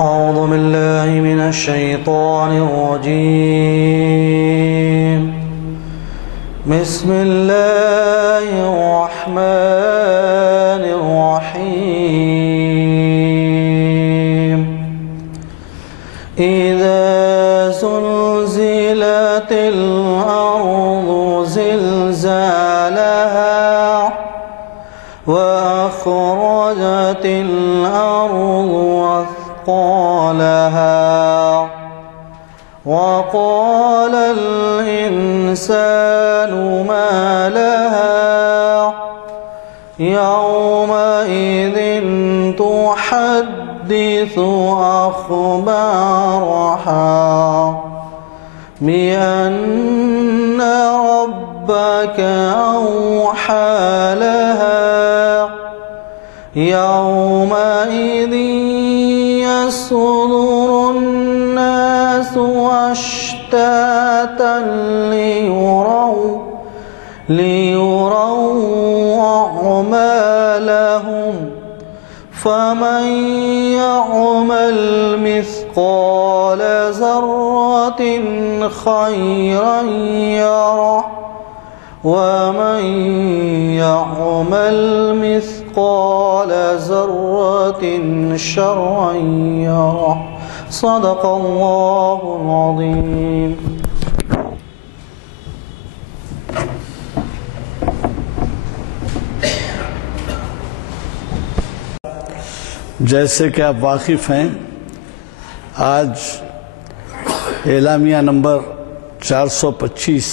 أعوذ بالله من الشيطان الرجيم. بسم الله الرحمن الرحيم. إذا زلزلت الأرض زلزالها وأخرجت الأرض أثقالها وقال الإنسان ما لها يومئذ تحدث أخبارها بأن ربك أوحى لها يومئذ يصدر الناس أشتاتا ليروا أعمالهم فمن يعمل مثقال ذرة خيرا يره ومن يعمل مثقال ذرة شرا يره. صدق الله العظيم. جیسے کہ آپ واقف ہیں، آج اعلامیہ نمبر 425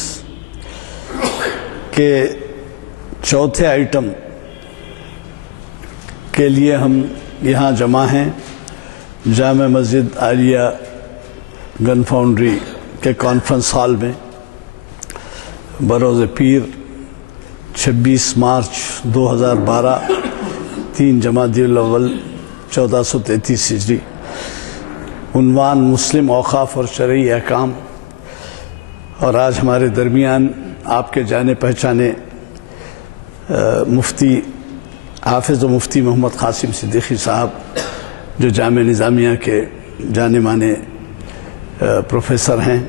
کے چوتھے آئٹم کے لیے ہم یہاں جمع ہیں جامع مسجد عالیہ گن فاؤنڈری کے کانفرنس ہال میں بروز پیر 26 مارچ 2012 3 جمادی الاول 1433 ہجری. عنوان مسلم اوقاف اور شرعی احکام. اور آج ہمارے درمیان آپ کے جانے پہچانے مفتی حافظ و مفتی محمد قاسم صدیقی صاحب، جو جامعہ نظامیہ کے جانے مانے پروفیسر ہیں،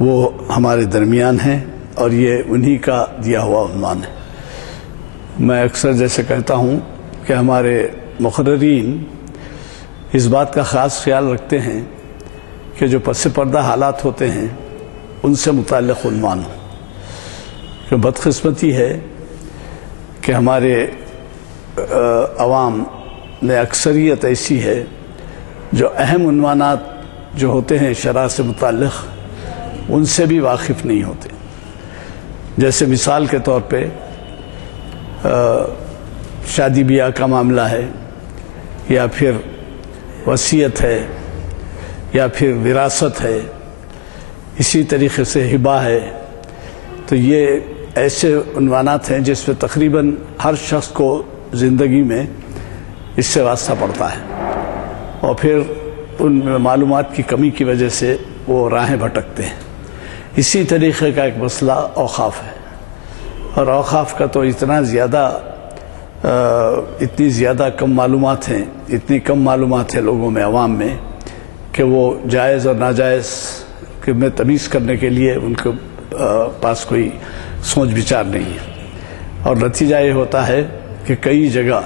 وہ ہمارے درمیان ہیں اور یہ انہی کا دیا ہوا عنوان ہے. میں اکثر جیسے کہتا ہوں کہ ہمارے مقررین اس بات کا خاص خیال رکھتے ہیں کہ جو پس پردہ حالات ہوتے ہیں ان سے متعلق عنوان ہو. کہ بدقسمتی ہے کہ ہمارے عوام میں اکثریت ایسی ہے جو اہم عنوانات جو ہوتے ہیں شرع سے متعلق ان سے بھی واقف نہیں ہوتے. جیسے مثال کے طور پہ شادی بیاہ کا معاملہ ہے، یا پھر وصیت ہے، یا پھر وراثت ہے، اسی طریقے سے ہبہ ہے. تو یہ ایسے عنوانات ہیں جس پہ تقریباً ہر شخص کو زندگی میں اس سے واسطہ پڑتا ہے، اور پھر ان معلومات کی کمی کی وجہ سے وہ راہیں بھٹکتے ہیں. اسی طریقے کا ایک مسئلہ اوقاف ہے. اور اوقاف کا تو اتنی زیادہ کم معلومات ہیں، اتنی کم معلومات ہیں لوگوں میں، عوام میں، کہ وہ جائز اور ناجائز میں تمیز کرنے کے لیے ان کے پاس کوئی سوچ بچار نہیں ہے. اور نتیجہ یہ ہوتا ہے کہ کئی جگہ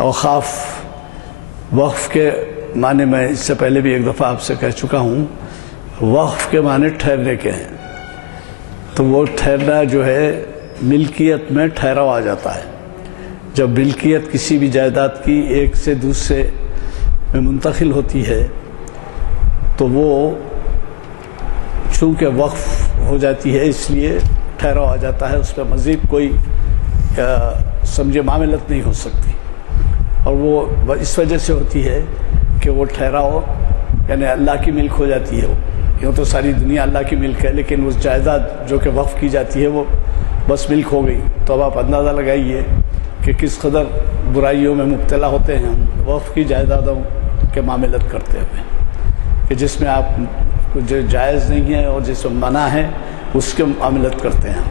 اوقاف وقف کے معنی، میں اس سے پہلے بھی ایک دفعہ آپ سے کہہ چکا ہوں، وقف کے معنی ٹھہرنے کے ہیں. تو وہ ٹھہرنا جو ہے ملکیت میں ٹھہراؤ آ جاتا ہے. جب ملکیت کسی بھی جائیداد کی ایک سے دوسرے میں منتقل ہوتی ہے تو وہ چونکہ وقف ہو جاتی ہے اس لیے ٹھہراؤ آ جاتا ہے، اس پہ مزید کوئی سمجھے معاملت نہیں ہو سکتی. اور وہ اس وجہ سے ہوتی ہے کہ وہ ٹھہراؤ یعنی اللہ کی ملک ہو جاتی ہے. یوں تو ساری دنیا اللہ کی ملک ہے، لیکن اس جائیداد جو کہ وقف کی جاتی ہے وہ بس ملک ہو گئی. تو اب آپ اندازہ لگائیے کہ کس قدر برائیوں میں مبتلا ہوتے ہیں ہم وقف کی جائیدادوں کے معاملت کرتے ہوئے، کہ جس میں آپ جو جائز نہیں ہے اور جس میں منع ہے اس کے معاملت کرتے ہیں.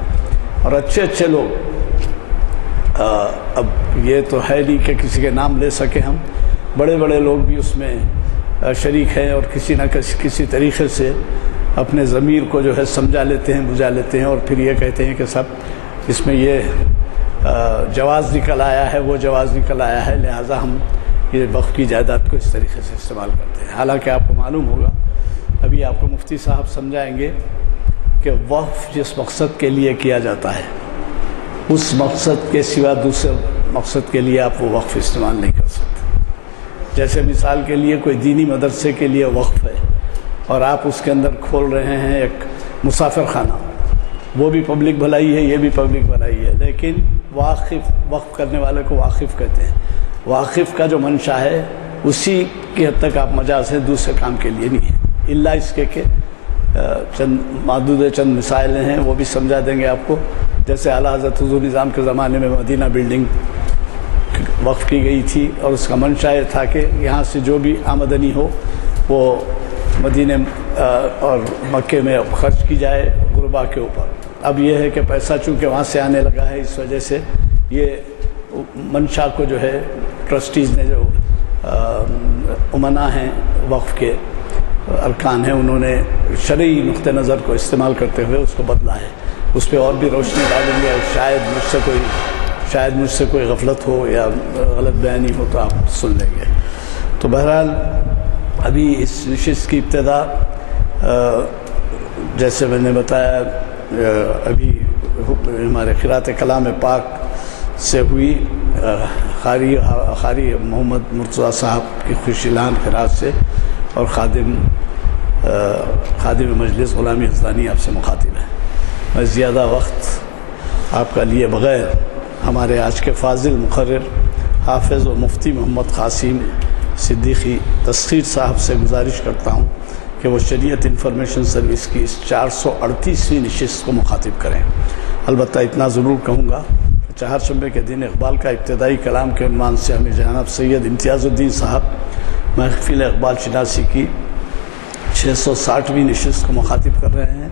اور اچھے لوگ اب یہ تو ہے نہیں کہ کسی کے نام لے سکیں ہم، بڑے بڑے لوگ بھی اس میں شریک ہیں اور کسی نہ کسی طریقے سے اپنے ضمیر کو جو ہے سمجھا لیتے ہیں، بجھا لیتے ہیں، اور پھر یہ کہتے ہیں کہ سب اس میں یہ جواز نکل آیا ہے، وہ جواز نکل آیا ہے، لہٰذا ہم یہ وقف کی جائیداد کو اس طریقے سے استعمال کرتے ہیں۔ حالانکہ آپ کو معلوم ہوگا، ابھی آپ کو مفتی صاحب سمجھائیں گے کہ وقف جس مقصد کے لیے کیا جاتا ہے اس مقصد کے سوا دوسرے مقصد کے لیے آپ وہ وقف استعمال نہیں کر سکتے۔ جیسے مثال کے لیے کوئی دینی مدرسے کے لیے وقف ہے اور آپ اس کے اندر کھول رہے ہیں ایک مسافر خانہ، وہ بھی پبلک بھلائی ہے، یہ بھی پبلک بھلائی ہے، لیکن وقف کرنے والے کو واقف کہتے ہیں۔ واقف کا جو منشا ہے اسی کی حد تک آپ مجاز ہیں، دوسرے کام کے لیے نہیں ہے، الا اس کے کہ چند مسائل ہیں وہ بھی سمجھا دیں گے آپ کو۔ جیسے اعلیٰ حضرت حضور نظام کے زمانے میں مدینہ بلڈنگ وقف کی گئی تھی اور اس کا منشا یہ تھا کہ یہاں سے جو بھی آمدنی ہو وہ مدینہ اور مکے میں خرچ کی جائے غربا کے اوپر۔ اب یہ ہے کہ پیسہ چونکہ وہاں سے آنے لگا ہے، اس وجہ سے یہ منشا کو جو ہے ٹرسٹیز نے، جو امنا ہیں وقف کے ارکان ہیں، انہوں نے شرعی نقطہ نظر کو استعمال کرتے ہوئے اس کو بدلا ہے۔ اس پہ اور بھی روشنی ڈالیں گے، شاید مجھ سے کوئی غفلت ہو یا غلط بیانی ہو تو آپ سن لیں گے۔ تو بہرحال ابھی اس نشست کی ابتدا جیسے میں نے بتایا ابھی ہمارے قرأت کلام پاک سے ہوئی، قاری محمد مرتضیٰ صاحب کی خوش اعلان قرأت سے، اور خادم مجلس غلام یزدانی آپ سے مخاطب ہے۔ میں زیادہ وقت آپ کا لیے بغیر ہمارے آج کے فاضل مقرر حافظ و مفتی محمد قاسم صدیقی تسخیر صاحب سے گزارش کرتا ہوں کہ وہ شریعت انفارمیشن سروس کی اس 438ویں نشست کو مخاطب کریں۔ البتہ اتنا ضرور کہوں گا کہ چہارشنبے کے دن اقبال کا ابتدائی کلام کے عنوان سے ہمیں جناب سید امتیاز الدین صاحب محفل اقبال شناسی کی 660ویں نشست کو مخاطب کر رہے ہیں،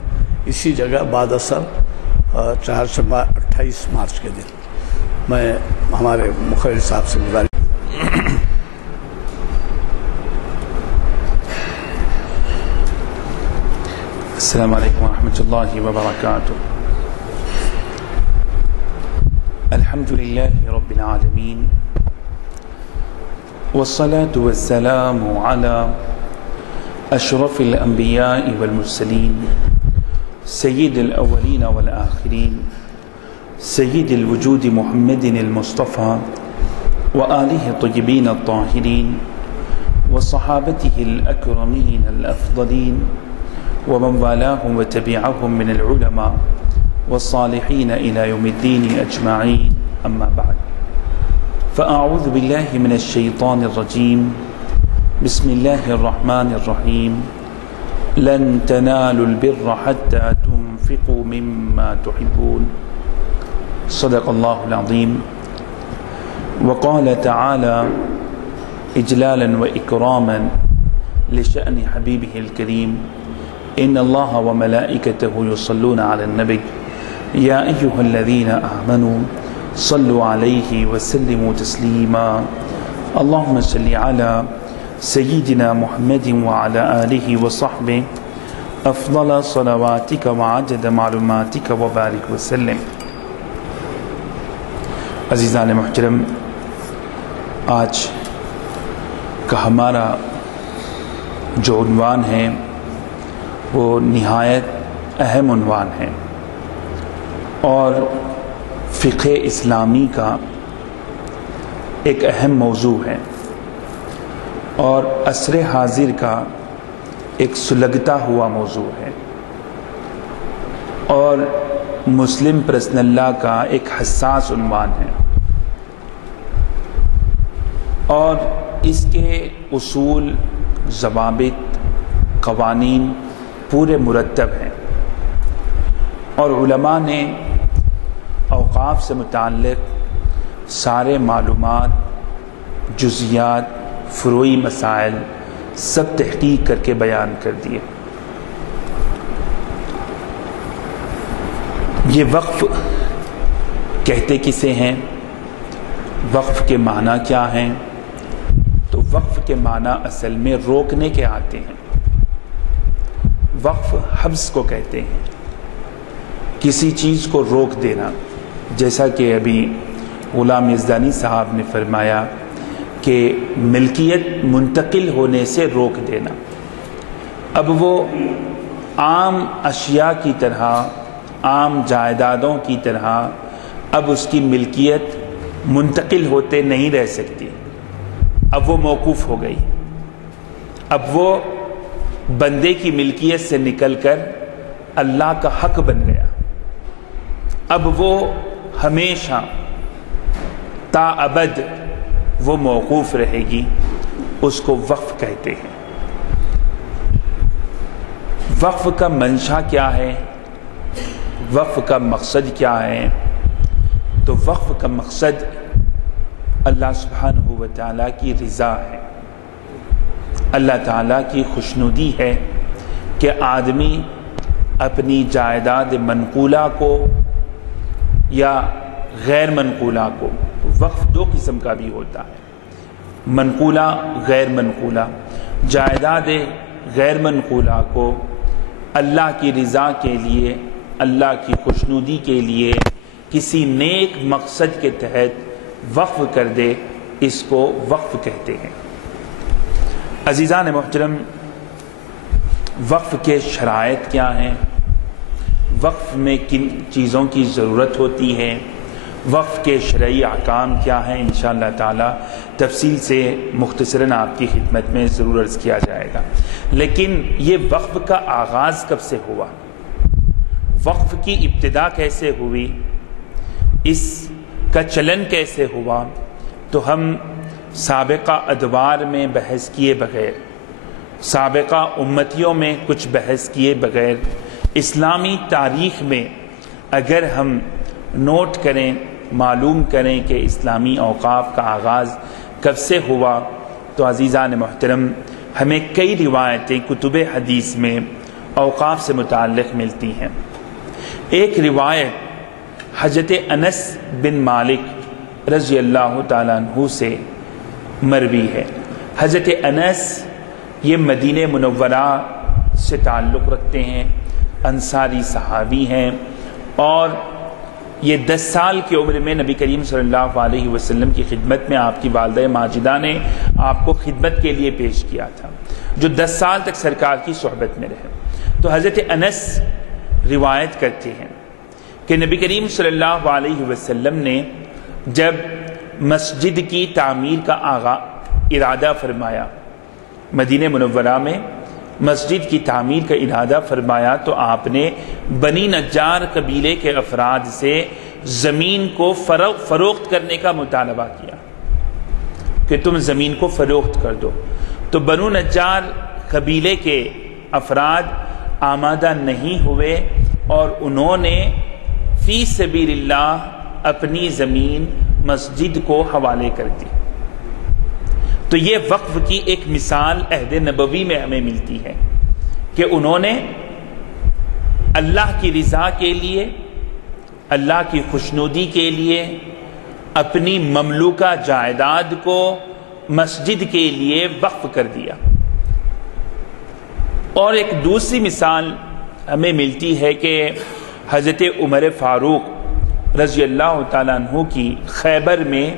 اسی جگہ بعد اثر چہارشنبہ 28 مارچ کے دن۔ میں ہمارے مقرر صاحب سے گزارش السلام علیکم ورحمۃ اللہ وبرکاتہ۔ الحمد للہ رب العالمین والصلاة والسلام على اشرف الانبیاء والمرسلین سید الاولین والآخرین سید الوجود محمد المصطفى وآلہ الطیبین الطاہرین وصحابته الأكرمين الأفضلين ومن والاهم وتبعهم من العلماء والصالحين إلى يوم الدين أجمعين، أما بعد، فأعوذ بالله من الشيطان الرجيم، بسم الله الرحمن الرحيم، لن تنالوا البر حتى تنفقوا مما تحبون، صدق الله العظيم۔ وقال تعالى إجلالا وإكراما لشأن حبيبه الكريم، إن الله وملائكته يصلون على النبي يا أيها الذين آمنوا صلوا عليه وسلموا تسليما، اللهم صل على سيدنا محمد وعلى آله وصحبه أفضل صلواتك وعدد معلوماتك وبارك وسلم۔ عزیزان محترم، آج کا ہمارا جو عنوان ہے وہ نہایت اہم عنوان ہے اور فقہ اسلامی کا ایک اہم موضوع ہے اور عصر حاضر کا ایک سلگتا ہوا موضوع ہے اور مسلم پرسنل لا کا ایک حساس عنوان ہے، اور اس کے اصول، ضوابط، قوانین پورے مرتب ہیں، اور علماء نے اوقاف سے متعلق سارے معلومات، جزیات، فروعی مسائل سب تحقیق کر کے بیان کر دیے۔ یہ وقف کہتے کسے ہیں، وقف کے معنی کیا ہیں، تو وقف کے معنی اصل میں روکنے کے آتے ہیں. وقف حبس کو کہتے ہیں، کسی چیز کو روک دینا. جیسا کہ ابھی غلام یزدانی صاحب نے فرمایا کہ ملکیت منتقل ہونے سے روک دینا. اب وہ عام اشیاء کی طرح، عام جائیدادوں کی طرح اب اس کی ملکیت منتقل ہوتے نہیں رہ سکتی. اب وہ موقوف ہو گئی. اب وہ بندے کی ملکیت سے نکل کر اللہ کا حق بن گیا. اب وہ ہمیشہ تا ابد وہ موقوف رہے گی. اس کو وقف کہتے ہیں. وقف کا منشا کیا ہے؟ وقف کا مقصد کیا ہے؟ تو وقف کا مقصد اللہ سبحانہ و تعالیٰ کی رضا ہے، اللہ تعالیٰ کی خوشنودی ہے کہ آدمی اپنی جائیداد منقولہ کو یا غیر منقولہ کو، وقف دو قسم کا بھی ہوتا ہے، منقولہ غیر منقولہ. جائیداد غیر منقولہ کو اللہ کی رضا کے لیے، اللہ کی خوشنودی کے لیے کسی نیک مقصد کے تحت وقف کر دے، اس کو وقف کہتے ہیں. عزیزان محترم، وقف کے شرائط کیا ہیں؟ وقف میں کن چیزوں کی ضرورت ہوتی ہے؟ وقف کے شرعی احکام کیا ہیں؟ انشاءاللہ تعالی تفصیل سے مختصراً آپ کی خدمت میں ضرور عرض کیا جائے گا. لیکن یہ وقف کا آغاز کب سے ہوا؟ وقف کی ابتدا کیسے ہوئی؟ اس کا چلن کیسے ہوا؟ تو ہم سابقہ ادوار میں بحث کیے بغیر، سابقہ امتیوں میں کچھ بحث کیے بغیر، اسلامی تاریخ میں اگر ہم نوٹ کریں، معلوم کریں کہ اسلامی اوقاف کا آغاز کب سے ہوا، تو عزیزان محترم ہمیں کئی روایتیں کتب حدیث میں اوقاف سے متعلق ملتی ہیں. ایک روایت حضرت انس بن مالک رضی اللہ تعالیٰ عنہ سے مروی ہے. حضرت انس یہ مدینہ منورہ سے تعلق رکھتے ہیں، انصاری صحابی ہیں، اور یہ 10 سال کی عمر میں نبی کریم صلی اللہ علیہ وسلم کی خدمت میں آپ کی والدہ ماجدہ نے آپ کو خدمت کے لیے پیش کیا تھا، جو 10 سال تک سرکار کی صحبت میں رہے. تو حضرت انس روایت کرتے ہیں کہ نبی کریم صلی اللہ علیہ وسلم نے جب مسجد کی تعمیر کا ارادہ فرمایا، مدینہ منورہ میں مسجد کی تعمیر کا ارادہ فرمایا، تو آپ نے بنی نجار قبیلے کے افراد سے زمین کو فروخت کرنے کا مطالبہ کیا کہ تم زمین کو فروخت کر دو. تو بنو نجار قبیلے کے افراد آمادہ نہیں ہوئے اور انہوں نے فی سبیل اللہ اپنی زمین مسجد کو حوالے کر دی. تو یہ وقف کی ایک مثال عہد نبوی میں ہمیں ملتی ہے کہ انہوں نے اللہ کی رضا کے لیے، اللہ کی خوشنودی کے لیے اپنی مملوکہ جائیداد کو مسجد کے لیے وقف کر دیا. اور ایک دوسری مثال ہمیں ملتی ہے کہ حضرت عمر فاروق رضی اللہ تعالیٰ عنہ کی خیبر میں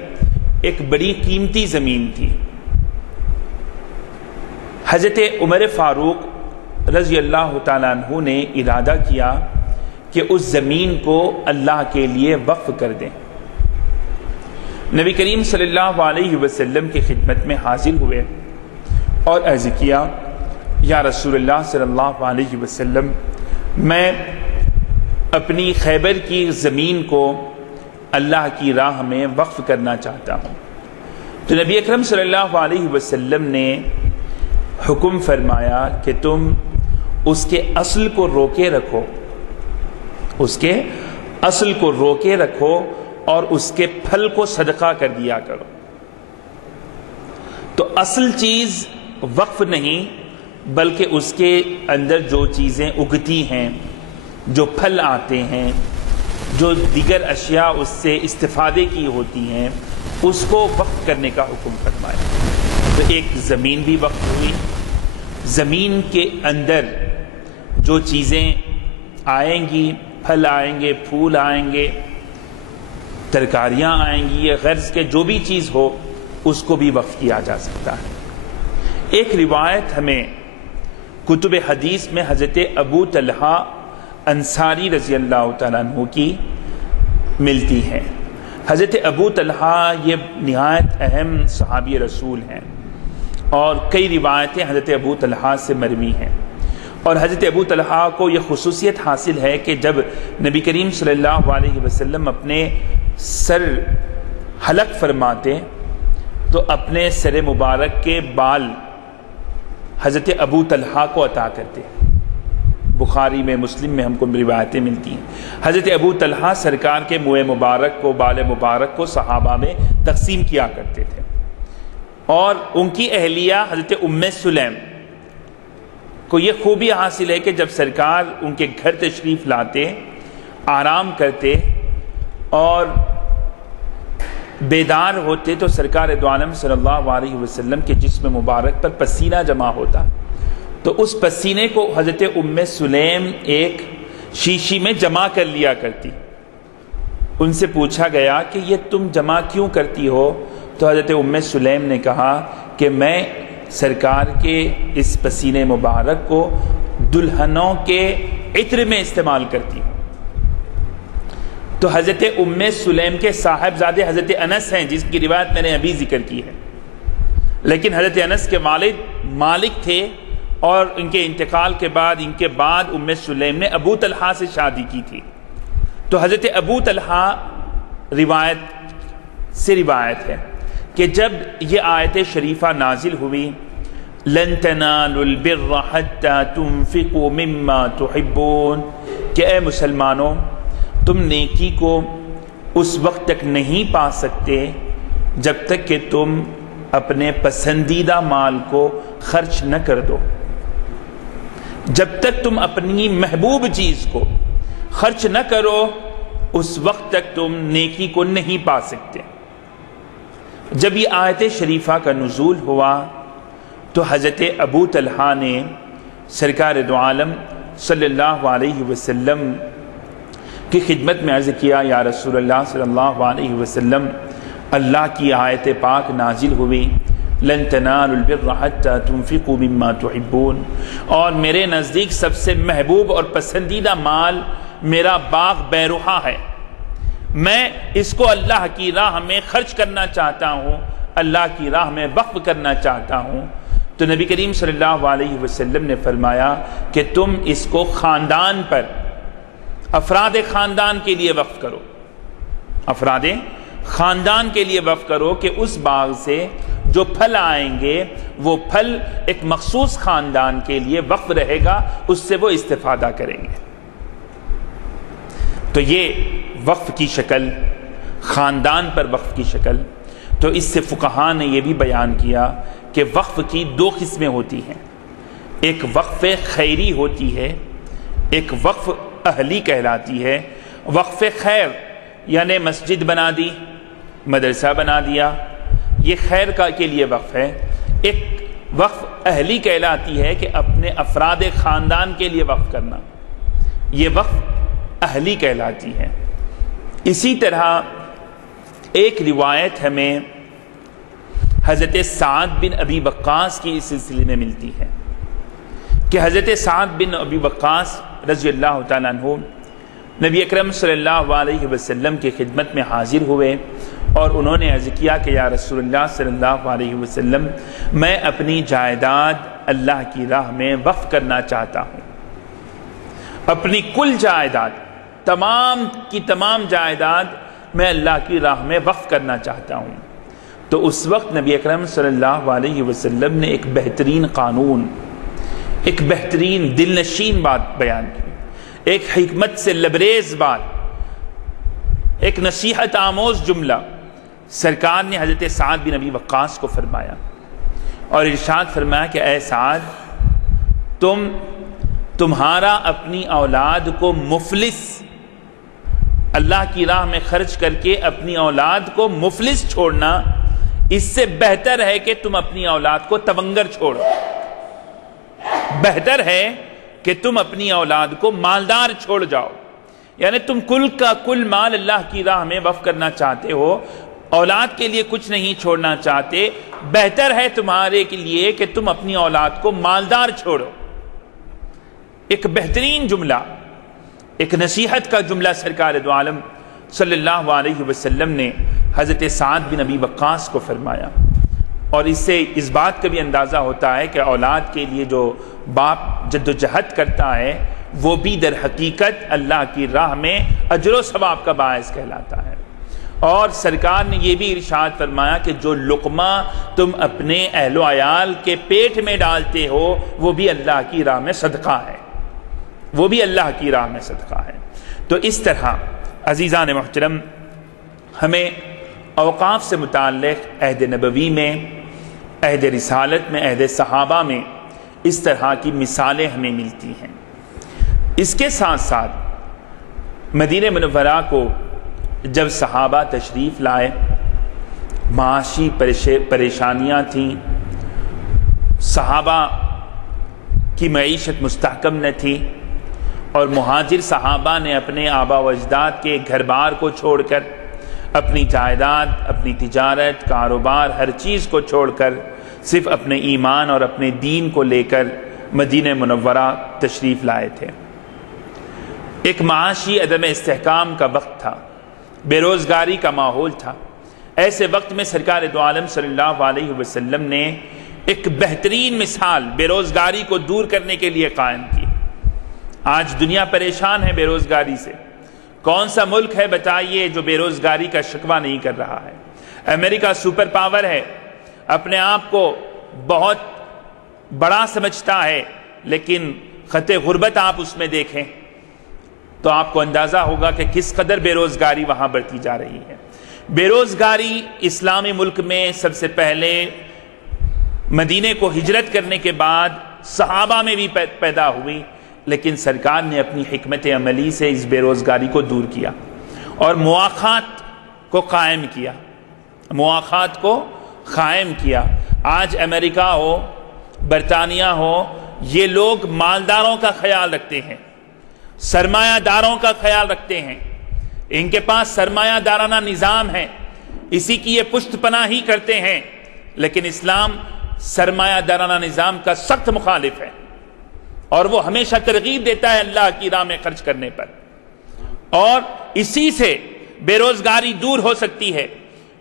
ایک بڑی قیمتی زمین تھی. حضرت عمر فاروق رضی اللہ تعالیٰ عنہ نے ارادہ کیا کہ اس زمین کو اللہ کے لیے وقف کر دیں. نبی کریم صلی اللہ علیہ وسلم کی خدمت میں حاضر ہوئے اور عرض کیا، یا رسول اللہ صلی اللہ علیہ وسلم، میں اپنی خیبر کی زمین کو اللہ کی راہ میں وقف کرنا چاہتا ہوں. تو نبی اکرم صلی اللہ علیہ وسلم نے حکم فرمایا کہ تم اس کے اصل کو روکے رکھو، اس کے اصل کو روکے رکھو اور اس کے پھل کو صدقہ کر دیا کرو. تو اصل چیز وقف نہیں، بلکہ اس کے اندر جو چیزیں اگتی ہیں، جو پھل آتے ہیں، جو دیگر اشیاء اس سے استفادے کی ہوتی ہیں، اس کو وقف کرنے کا حکم فرمایا. تو ایک زمین بھی وقف ہوئی. زمین کے اندر جو چیزیں آئیں گی، پھل آئیں گے، پھول آئیں گے، ترکاریاں آئیں گی، یہ غرض کے جو بھی چیز ہو اس کو بھی وقف کیا جا سکتا ہے. ایک روایت ہمیں کتب حدیث میں حضرت ابو طلحہ انصاری رضی اللہ تعالیٰ عنہ کی ملتی ہے. حضرت ابو طلحہ یہ نہایت اہم صحابی رسول ہیں اور کئی روایتیں حضرت ابو طلحہ سے مروی ہیں. اور حضرت ابو طلحہ کو یہ خصوصیت حاصل ہے کہ جب نبی کریم صلی اللہ علیہ وسلم اپنے سر حلق فرماتے تو اپنے سر مبارک کے بال حضرت ابو طلحہ کو عطا کرتے. بخاری میں، مسلم میں ہم کو روایتیں ملتی ہیں. حضرت ابو طلحہ سرکار کے منہ مبارک کو، بال مبارک کو صحابہ میں تقسیم کیا کرتے تھے. اور ان کی اہلیہ حضرت ام سلیم کو یہ خوبی حاصل ہے کہ جب سرکار ان کے گھر تشریف لاتے، آرام کرتے اور بیدار ہوتے تو سرکار دو عالم صلی اللہ علیہ وسلم کے جسم مبارک پر پسینہ جمع ہوتا. تو اس پسینے کو حضرت ام سلیم ایک شیشی میں جمع کر لیا کرتی. ان سے پوچھا گیا کہ یہ تم جمع کیوں کرتی ہو؟ تو حضرت ام سلیم نے کہا کہ میں سرکار کے اس پسینے مبارک کو دلہنوں کے عطر میں استعمال کرتی ہوں. تو حضرت ام سلیم کے صاحبزادے حضرت انس ہیں جس کی روایت میں نے ابھی ذکر کی ہے. لیکن حضرت انس کے والد مالک تھے اور ان کے انتقال کے بعد ام سلیم نے ابو طلحہ سے شادی کی تھی. تو حضرت ابو طلحہ روایت ہے کہ جب یہ آیت شریفہ نازل ہوئی، لن تنالوا البر حتى تنفقوا مما تحبون، کہ اے مسلمانوں تم نیکی کو اس وقت تک نہیں پا سکتے جب تک کہ تم اپنے پسندیدہ مال کو خرچ نہ کر دو. جب تک تم اپنی محبوب چیز کو خرچ نہ کرو اس وقت تک تم نیکی کو نہیں پا سکتے. جب یہ آیت شریفہ کا نزول ہوا تو حضرت ابو طلحہ نے سرکار دو عالم صلی اللہ علیہ وسلم کی خدمت میں عرض کیا، یا رسول اللہ صلی اللہ علیہ وسلم اللہ کی آیت پاک نازل ہوئی، لن تنالوا البر حتى تنفقوا مما تحبون، اور میرے نزدیک سب سے محبوب اور پسندیدہ مال میرا باغ بیروحہ ہے، میں اس کو اللہ کی راہ میں خرچ کرنا چاہتا ہوں، اللہ کی راہ میں وقف کرنا چاہتا ہوں. تو نبی کریم صلی اللہ علیہ وسلم نے فرمایا کہ تم اس کو خاندان پر، افراد خاندان کے لیے وقف کرو، افراد خاندان کے لیے وقف کرو کہ اس باغ سے جو پھل آئیں گے وہ پھل ایک مخصوص خاندان کے لیے وقف رہے گا، اس سے وہ استفادہ کریں گے. تو یہ وقف کی شکل، خاندان پر وقف کی شکل. تو اس سے فقہاء نے یہ بھی بیان کیا کہ وقف کی دو قسمیں ہوتی ہیں، ایک وقف خیری ہوتی ہے، ایک وقف اہلی کہلاتی ہے. وقف خیر یعنی مسجد بنا دی، مدرسہ بنا دیا، یہ خیر کے لیے وقف ہے. ایک وقف اہلی کہلاتی ہے کہ اپنے افراد خاندان کے لیے وقف کرنا، یہ وقف اہلی کہلاتی ہے. اسی طرح ایک روایت ہمیں حضرت سعد بن ابی وقاص کی اس سلسلے میں ملتی ہے کہ حضرت سعد بن ابی وقاص رضی اللہ تعالیٰ عنہ نبی اکرم صلی اللہ علیہ وسلم کی خدمت میں حاضر ہوئے اور انہوں نے عرض کیا کہ یا رسول اللہ صلی اللہ علیہ وسلم، میں اپنی جائیداد اللہ کی راہ میں وقف کرنا چاہتا ہوں. اپنی کل جائیداد، تمام کی تمام جائیداد میں اللہ کی راہ میں وقف کرنا چاہتا ہوں. تو اس وقت نبی اکرم صلی اللہ علیہ وسلم نے ایک بہترین قانون، ایک بہترین دل نشین بات بیان کی، ایک حکمت سے لبریز بات، ایک نصیحت آموز جملہ سرکار نے حضرت سعد بن ابی وقاص کو فرمایا اور ارشاد فرمایا کہ اے سعد، تمہارا اپنی اولاد کو مفلس، اللہ کی راہ میں خرچ کر کے اپنی اولاد کو مفلس چھوڑنا، اس سے بہتر ہے کہ تم اپنی اولاد کو تونگر چھوڑو، بہتر ہے کہ تم اپنی اولاد کو مالدار چھوڑ جاؤ. یعنی تم کل کا کل مال اللہ کی راہ میں وقف کرنا چاہتے ہو، اولاد کے لیے کچھ نہیں چھوڑنا چاہتے، بہتر ہے تمہارے کے لیے کہ تم اپنی اولاد کو مالدار چھوڑو. ایک بہترین جملہ، ایک نصیحت کا جملہ سرکار دو عالم صلی اللہ علیہ وسلم نے حضرت سعد بن ابی وقاص کو فرمایا. اور اس سے اس بات کا بھی اندازہ ہوتا ہے کہ اولاد کے لیے جو باپ جدوجہد کرتا ہے وہ بھی در حقیقت اللہ کی راہ میں اجر و ثواب کا باعث کہلاتا ہے. اور سرکار نے یہ بھی ارشاد فرمایا کہ جو لقمہ تم اپنے اہل و عیال کے پیٹ میں ڈالتے ہو وہ بھی اللہ کی راہ میں صدقہ ہے، وہ بھی اللہ کی راہ میں صدقہ ہے. تو اس طرح عزیزان محترم ہمیں اوقاف سے متعلق عہد نبوی میں، عہد رسالت میں، عہد صحابہ میں اس طرح کی مثالیں ہمیں ملتی ہیں. اس کے ساتھ ساتھ مدینہ منورہ کو جب صحابہ تشریف لائے، معاشی پریشانیاں تھیں، صحابہ کی معیشت مستحکم نہ تھی، اور مہاجر صحابہ نے اپنے آبا و اجداد کے گھر بار کو چھوڑ کر، اپنی جائیداد، اپنی تجارت، کاروبار، ہر چیز کو چھوڑ کر صرف اپنے ایمان اور اپنے دین کو لے کر مدینہ منورہ تشریف لائے تھے. ایک معاشی عدم استحکام کا وقت تھا، بے روزگاری کا ماحول تھا. ایسے وقت میں سرکار دو عالم صلی اللہ علیہ وسلم نے ایک بہترین مثال بے روزگاری کو دور کرنے کے لیے قائم کی. آج دنیا پریشان ہے بے روزگاری سے. کون سا ملک ہے بتائیے جو بے روزگاری کا شکوہ نہیں کر رہا ہے؟ امریکہ سپر پاور ہے، اپنے آپ کو بہت بڑا سمجھتا ہے، لیکن خط غربت آپ اس میں دیکھیں تو آپ کو اندازہ ہوگا کہ کس قدر بے روزگاری وہاں بڑھتی جا رہی ہے. بے روزگاری اسلامی ملک میں سب سے پہلے مدینے کو ہجرت کرنے کے بعد صحابہ میں بھی پیدا ہوئی، لیکن سرکار نے اپنی حکمت عملی سے اس بے روزگاری کو دور کیا اور مواخات کو قائم کیا، مواخات کو قائم کیا. آج امریکہ ہو، برطانیہ ہو، یہ لوگ مالداروں کا خیال رکھتے ہیں، سرمایہ داروں کا خیال رکھتے ہیں، ان کے پاس سرمایہ دارانہ نظام ہے، اسی کی یہ پشت پناہی کرتے ہیں. لیکن اسلام سرمایہ دارانہ نظام کا سخت مخالف ہے، اور وہ ہمیشہ ترغیب دیتا ہے اللہ کی راہ میں خرچ کرنے پر. اور اسی سے بے روزگاری دور ہو سکتی ہے،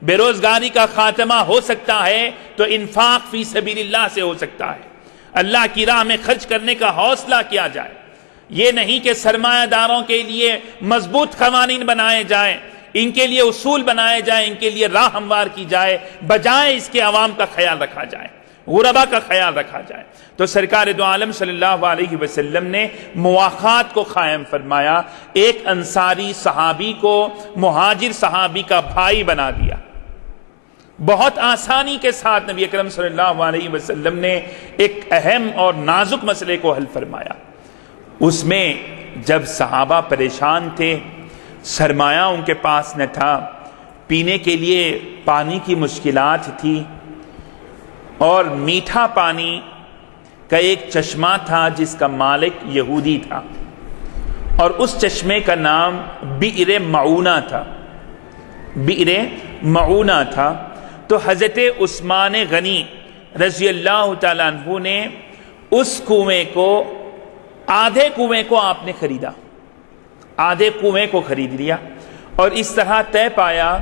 بے روزگاری کا خاتمہ ہو سکتا ہے تو انفاق فی سبیل اللہ سے ہو سکتا ہے. اللہ کی راہ میں خرچ کرنے کا حوصلہ کیا جائے. یہ نہیں کہ سرمایہ داروں کے لیے مضبوط قوانین بنائے جائیں، ان کے لیے اصول بنائے جائیں، ان کے لیے راہ ہموار کی جائے، بجائے اس کے عوام کا خیال رکھا جائے، غربا کا خیال رکھا جائے. تو سرکار دو عالم صلی اللہ علیہ وسلم نے مواخات کو قائم فرمایا. ایک انصاری صحابی کو مہاجر صحابی کا بھائی بنا دیا. بہت آسانی کے ساتھ نبی اکرم صلی اللہ علیہ وسلم نے ایک اہم اور نازک مسئلے کو حل فرمایا. اس میں جب صحابہ پریشان تھے، سرمایہ ان کے پاس نہ تھا، پینے کے لیے پانی کی مشکلات تھی، اور میٹھا پانی کا ایک چشمہ تھا جس کا مالک یہودی تھا، اور اس چشمے کا نام بئر معونہ تھا، بئر معونہ تھا. تو حضرت عثمان غنی رضی اللہ تعالیٰ عنہ نے اس کنویں کو، آدھے کنویں کو آپ نے خریدا، آدھے کنویں کو خرید لیا، اور اس طرح طے پایا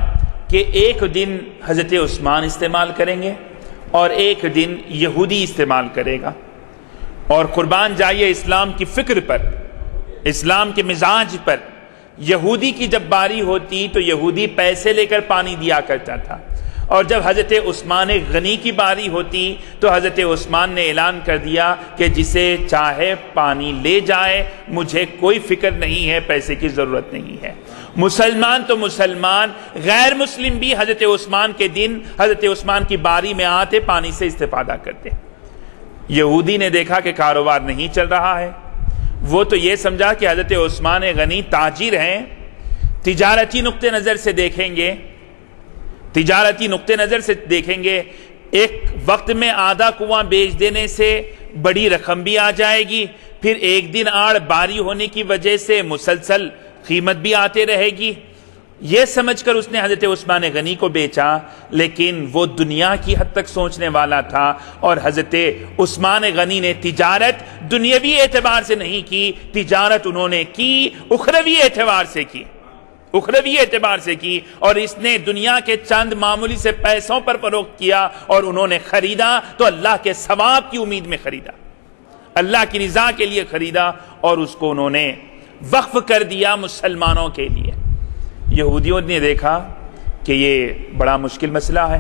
کہ ایک دن حضرت عثمان استعمال کریں گے اور ایک دن یہودی استعمال کرے گا. اور قربان جائیے اسلام کی فکر پر، اسلام کے مزاج پر. یہودی کی جب باری ہوتی تو یہودی پیسے لے کر پانی دیا کرتا تھا، اور جب حضرت عثمان غنی کی باری ہوتی تو حضرت عثمان نے اعلان کر دیا کہ جسے چاہے پانی لے جائے، مجھے کوئی فکر نہیں ہے، پیسے کی ضرورت نہیں ہے. مسلمان تو مسلمان، غیر مسلم بھی حضرت عثمان کے دن، حضرت عثمان کی باری میں آتے پانی سے استفادہ کرتے. یہودی نے دیکھا کہ کاروبار نہیں چل رہا ہے، وہ تو یہ سمجھا کہ حضرت عثمان غنی تاجر ہیں، تجارتی نقطہ نظر سے دیکھیں گے تجارتی نقطہ نظر سے دیکھیں گے، ایک وقت میں آدھا کنواں بیچ دینے سے بڑی رقم بھی آ جائے گی، پھر ایک دن آڑ باری ہونے کی وجہ سے مسلسل قیمت بھی آتے رہے گی۔ یہ سمجھ کر اس نے حضرت عثمان غنی کو بیچا، لیکن وہ دنیا کی حد تک سوچنے والا تھا، اور حضرت عثمان غنی نے تجارت دنیاوی اعتبار سے نہیں کی، تجارت انہوں نے کی اخروی اعتبار سے کی، اخروی اعتبار سے کی، اور اس نے دنیا کے چند معمولی سے پیسوں پر فروخت کیا، اور انہوں نے خریدا تو اللہ کے ثواب کی امید میں خریدا، اللہ کی رضا کے لیے خریدا، اور اس کو انہوں نے وقف کر دیا مسلمانوں کے لیے۔ یہودیوں نے دیکھا کہ یہ بڑا مشکل مسئلہ ہے،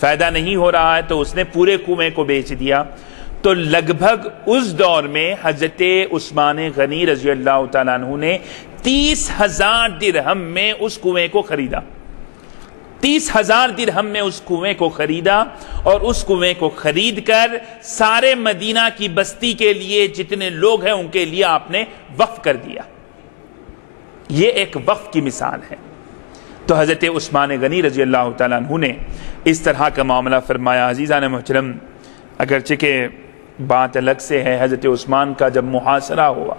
فائدہ نہیں ہو رہا ہے، تو اس نے پورے کنویں کو بیچ دیا۔ تو لگ بھگ اس دور میں حضرت عثمان غنی رضی اللہ تعالیٰ عنہ نے 30,000 درہم میں اس کنویں کو خریدا، 30,000 درہم میں اس کنویں کو خریدا، اور اس کنویں کو خرید کر سارے مدینہ کی بستی کے لیے جتنے لوگ ہیں ان کے لیے آپ نے وقف کر دیا۔ یہ ایک وقف کی مثال ہے۔ تو حضرت عثمان غنی رضی اللہ تعالیٰ عنہ نے اس طرح کا معاملہ فرمایا۔ عزیزان محترم، اگرچہ کہ بات الگ سے ہے، حضرت عثمان کا جب محاصرہ ہوا،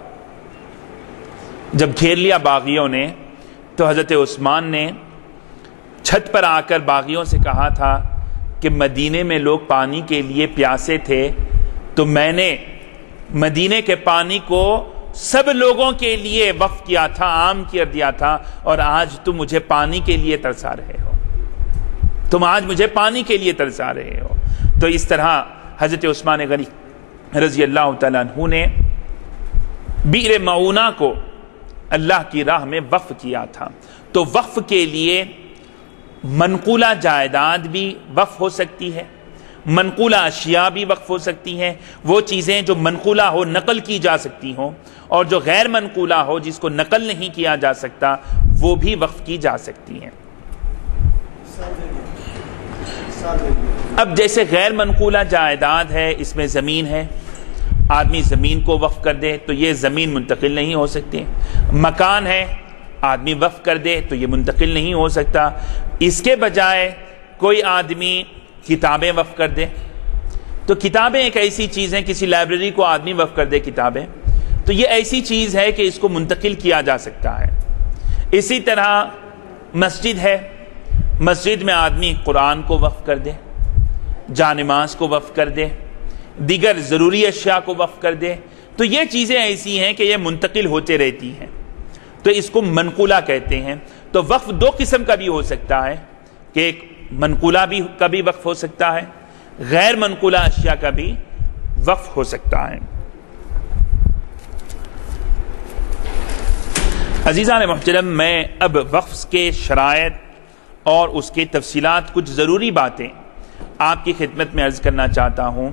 جب گھیر لیا باغیوں نے، تو حضرت عثمان نے چھت پر آ کر باغیوں سے کہا تھا کہ مدینے میں لوگ پانی کے لیے پیاسے تھے، تو میں نے مدینے کے پانی کو سب لوگوں کے لیے وقف کیا تھا، عام کر دیا تھا، اور آج تم مجھے پانی کے لیے ترسا رہے ہو، تم آج مجھے پانی کے لیے ترسا رہے ہو۔ تو اس طرح حضرت عثمان غنی رضی اللہ تعالیٰ عنہ نے بئر معونہ کو اللہ کی راہ میں وقف کیا تھا۔ تو وقف کے لیے منقولہ جائیداد بھی وقف ہو سکتی ہے، منقولہ اشیاء بھی وقف ہو سکتی ہیں، وہ چیزیں جو منقولہ ہو، نقل کی جا سکتی ہوں، اور جو غیر منقولہ ہو، جس کو نقل نہیں کیا جا سکتا، وہ بھی وقف کی جا سکتی ہیں۔ اب جیسے غیر منقولہ جائیداد ہے، اس میں زمین ہے، آدمی زمین کو وقف کر دے تو یہ زمین منتقل نہیں ہو سکتی، مکان ہے، آدمی وقف کر دے تو یہ منتقل نہیں ہو سکتا۔ اس کے بجائے کوئی آدمی کتابیں وقف کر دے، تو کتابیں ایک ایسی چیز ہے، کسی لائبریری کو آدمی وقف کر دے کتابیں، تو یہ ایسی چیز ہے کہ اس کو منتقل کیا جا سکتا ہے۔ اسی طرح مسجد ہے، مسجد میں آدمی قرآن کو وقف کر دے، جانماز کو وقف کر دے، دیگر ضروری اشیاء کو وقف کر دے، تو یہ چیزیں ایسی ہیں کہ یہ منتقل ہوتے رہتی ہیں، تو اس کو منقولہ کہتے ہیں۔ تو وقف دو قسم کا بھی ہو سکتا ہے، کہ ایک منقولہ کا بھی وقف ہو سکتا ہے، غیر منقولہ اشیاء کا بھی وقف ہو سکتا ہے۔ عزیزان محترم، میں اب وقف کے شرائط اور اس کے تفصیلات، کچھ ضروری باتیں آپ کی خدمت میں عرض کرنا چاہتا ہوں،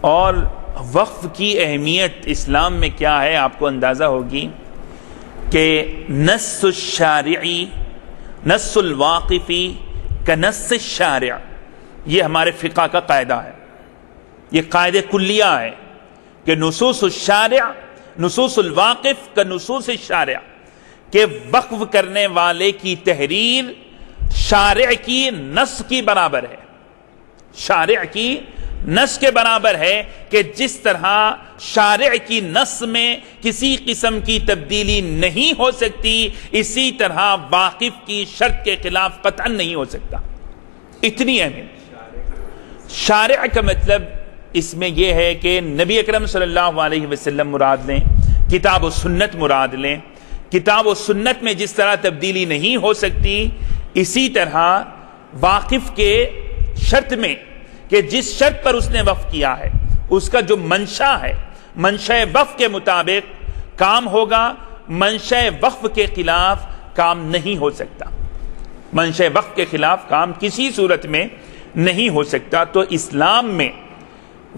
اور وقف کی اہمیت اسلام میں کیا ہے آپ کو اندازہ ہوگی کہ نص الشارعی نص الواقفی کنص الشارع، یہ ہمارے فقہ کا قاعدہ ہے، یہ قاعدہ کلیہ ہے کہ نصوص الشارع نصوص الواقف کا نصوص الشارع، کہ وقف کرنے والے کی تحریر شارع کی نص کی برابر ہے، شارع کی نص کے برابر ہے، کہ جس طرح شارع کی نص میں کسی قسم کی تبدیلی نہیں ہو سکتی، اسی طرح واقف کی شرط کے خلاف قطعاً نہیں ہو سکتا۔ اتنی اہمیت شارع کا مطلب اس میں یہ ہے کہ نبی اکرم صلی اللہ علیہ وسلم مراد لیں، کتاب و سنت مراد لیں۔ کتاب و سنت میں جس طرح تبدیلی نہیں ہو سکتی، اسی طرح واقف کے شرط میں، کہ جس شرط پر اس نے وقف کیا ہے اس کا جو منشا ہے، منشا وقف کے مطابق کام ہوگا، منشا وقف کے خلاف کام نہیں ہو سکتا، منشا وقف کے خلاف کام کسی صورت میں نہیں ہو سکتا۔ تو اسلام میں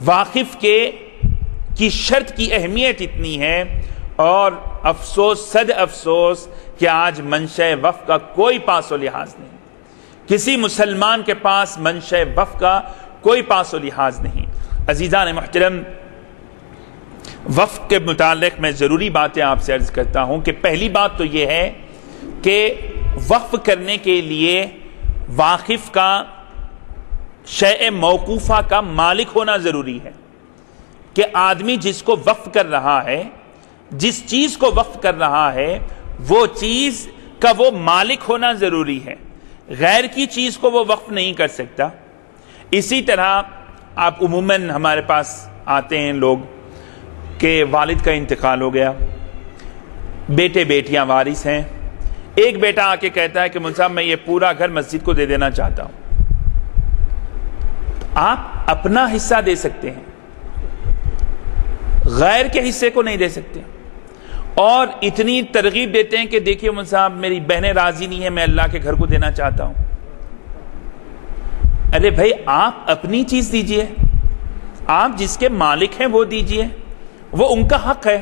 واقف کی شرط کی اہمیت اتنی ہے، اور افسوس صد افسوس کہ آج منشا وقف کا کوئی پاس و لحاظ نہیں، کسی مسلمان کے پاس منشا وقف کا کوئی پاس و لحاظ نہیں۔ عزیزان محترم، وقف کے متعلق میں ضروری باتیں آپ سے عرض کرتا ہوں، کہ پہلی بات تو یہ ہے کہ وقف کرنے کے لیے واقف کا شیء موقوفہ کا مالک ہونا ضروری ہے، کہ آدمی جس کو وقف کر رہا ہے، جس چیز کو وقف کر رہا ہے، وہ چیز کا وہ مالک ہونا ضروری ہے، غیر کی چیز کو وہ وقف نہیں کر سکتا۔ اسی طرح آپ عموماً ہمارے پاس آتے ہیں لوگ کہ والد کا انتقال ہو گیا، بیٹے بیٹیاں وارث ہیں، ایک بیٹا آ کے کہتا ہے کہ مولوی صاحب میں یہ پورا گھر مسجد کو دے دینا چاہتا ہوں۔ آپ اپنا حصہ دے سکتے ہیں، غیر کے حصے کو نہیں دے سکتے، اور اتنی ترغیب دیتے ہیں کہ دیکھیے مولوی صاحب میری بہنیں راضی نہیں ہیں، میں اللہ کے گھر کو دینا چاہتا ہوں۔ ارے بھائی آپ اپنی چیز دیجئے، آپ جس کے مالک ہیں وہ دیجئے، وہ ان کا حق ہے،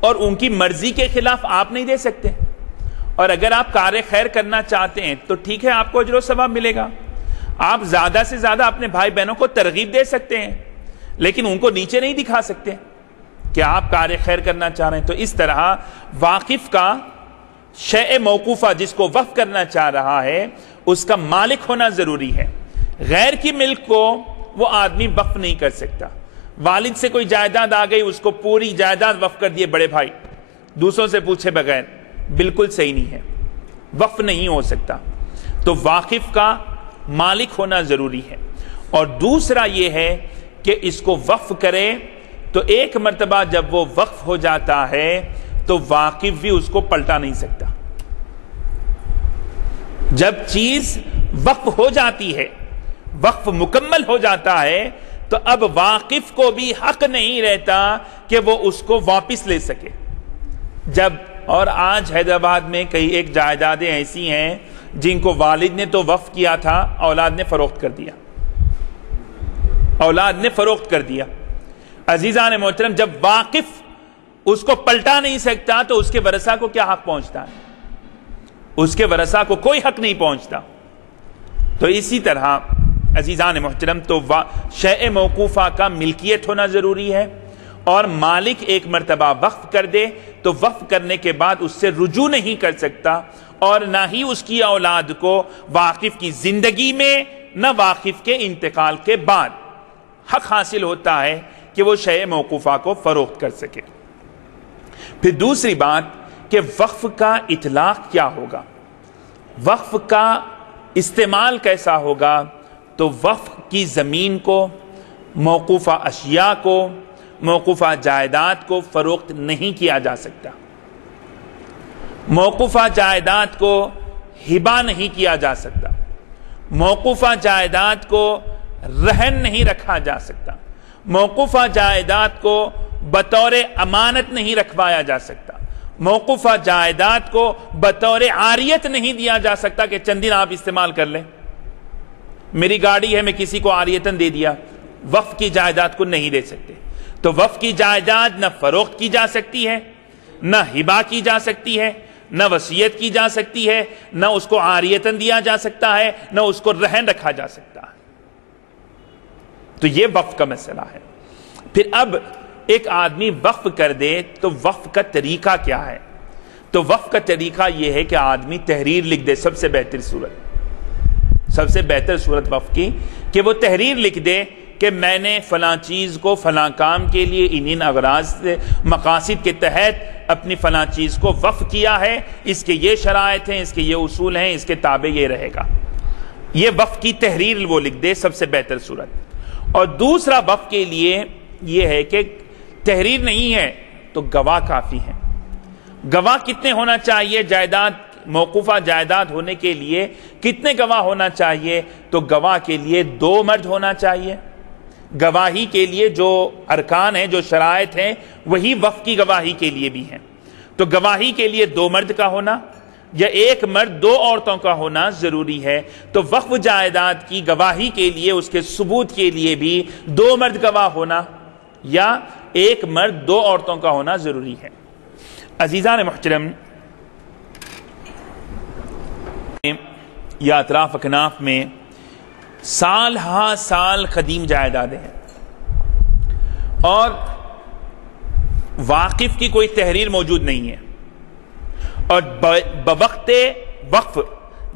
اور ان کی مرضی کے خلاف آپ نہیں دے سکتے۔ اور اگر آپ کار خیر کرنا چاہتے ہیں تو ٹھیک ہے، آپ کو اجر و ثواب ملے گا، آپ زیادہ سے زیادہ اپنے بھائی بہنوں کو ترغیب دے سکتے ہیں، لیکن ان کو نیچے نہیں دکھا سکتے کہ آپ کار خیر کرنا چاہ رہے ہیں۔ تو اس طرح واقف کا شیء موقوفہ جس کو وقف کرنا چاہ رہا ہے اس کا مالک ہونا ضروری ہے، غیر کی ملک کو وہ آدمی وقف نہیں کر سکتا۔ والد سے کوئی جائیداد آ گئی، اس کو پوری جائیداد وقف کر دیے بڑے بھائی، دوسروں سے پوچھے بغیر، بالکل صحیح نہیں ہے، وقف نہیں ہو سکتا۔ تو واقف کا مالک ہونا ضروری ہے۔ اور دوسرا یہ ہے کہ اس کو وقف کرے تو ایک مرتبہ جب وہ وقف ہو جاتا ہے تو واقف بھی اس کو پلٹا نہیں سکتا۔ جب چیز وقف ہو جاتی ہے، وقف مکمل ہو جاتا ہے، تو اب واقف کو بھی حق نہیں رہتا کہ وہ اس کو واپس لے سکے۔ جب اور آج حیدرآباد میں کئی ایک جائیدادیں ایسی ہیں جن کو والد نے تو وقف کیا تھا، اولاد نے فروخت کر دیا، اولاد نے فروخت کر دیا۔ عزیزان محترم، جب واقف اس کو پلٹا نہیں سکتا تو اس کے ورثہ کو کیا حق پہنچتا ہے؟ اس کے ورثہ کو کوئی حق نہیں پہنچتا۔ تو اسی طرح عزیزان محترم، تو شیء موقوفہ کا ملکیت ہونا ضروری ہے، اور مالک ایک مرتبہ وقف کر دے تو وقف کرنے کے بعد اس سے رجوع نہیں کر سکتا، اور نہ ہی اس کی اولاد کو واقف کی زندگی میں نہ واقف کے انتقال کے بعد حق حاصل ہوتا ہے کہ وہ شیء موقوفہ کو فروخت کر سکے۔ پھر دوسری بات کہ وقف کا اطلاق کیا ہوگا، وقف کا استعمال کیسا ہوگا؟ تو وقف کی زمین کو، موقوفہ اشیاء کو، موقوفہ جائیداد کو فروخت نہیں کیا جا سکتا، موقوفہ جائیداد کو ہبہ نہیں کیا جا سکتا، موقوفہ جائیداد کو رہن نہیں رکھا جا سکتا، موقوفہ جائیداد کو بطور امانت نہیں رکھوایا جا سکتا، موقوفہ جائیداد کو بطور عاریت نہیں دیا جا سکتا کہ چند دن آپ استعمال کر لیں۔ میری گاڑی ہے، میں کسی کو عاریتاً دے دیا، وقف کی جائیداد کو نہیں دے سکتے۔ تو وقف کی جائیداد نہ فروخت کی جا سکتی ہے، نہ ہبہ کی جا سکتی ہے، نہ وصیت کی جا سکتی ہے، نہ اس کو عاریتاً دیا جا سکتا ہے، نہ اس کو رہن رکھا جا سکتا ہے۔ تو یہ وقف کا مسئلہ ہے۔ پھر اب ایک آدمی وقف کر دے تو وقف کا طریقہ کیا ہے؟ تو وقف کا طریقہ یہ ہے کہ آدمی تحریر لکھ دے۔ سب سے بہتر صورت وقف کی کہ وہ تحریر لکھ دے کہ میں نے فلاں چیز کو فلاں کام کے لیے ان اغراض مقاصد کے تحت اپنی فلاں چیز کو وقف کیا ہے، اس کے یہ شرائط ہیں، اس کے یہ اصول ہیں، اس کے تابع یہ رہے گا۔ یہ وقف کی تحریر وہ لکھ دے، سب سے بہتر صورت۔ اور دوسرا وقف کے لیے یہ ہے کہ تحریر نہیں ہے تو گواہ کافی ہیں۔ گواہ کتنے ہونا چاہیے؟ جائیداد، موقوفہ جائیداد ہونے کے لیے کتنے گواہ ہونا چاہیے؟ تو گواہ کے لیے 2 مرد ہونا چاہیے۔ گواہی کے لیے جو ارکان ہیں، جو شرائط ہیں، وہی وقف کی گواہی کے لیے بھی ہیں۔ تو گواہی کے لیے 2 مرد کا ہونا یا 1 مرد 2 عورتوں کا ہونا ضروری ہے۔ تو وقف جائیداد کی گواہی کے لیے، اس کے ثبوت کے لیے بھی 2 مرد گواہ ہونا یا 1 مرد 2 عورتوں کا ہونا ضروری ہے۔ عزیزان محترم، یا اطراف اکناف میں سال ہا سال قدیم جائیدادیں ہیں، اور واقف کی کوئی تحریر موجود نہیں ہے، اور بوقت وقف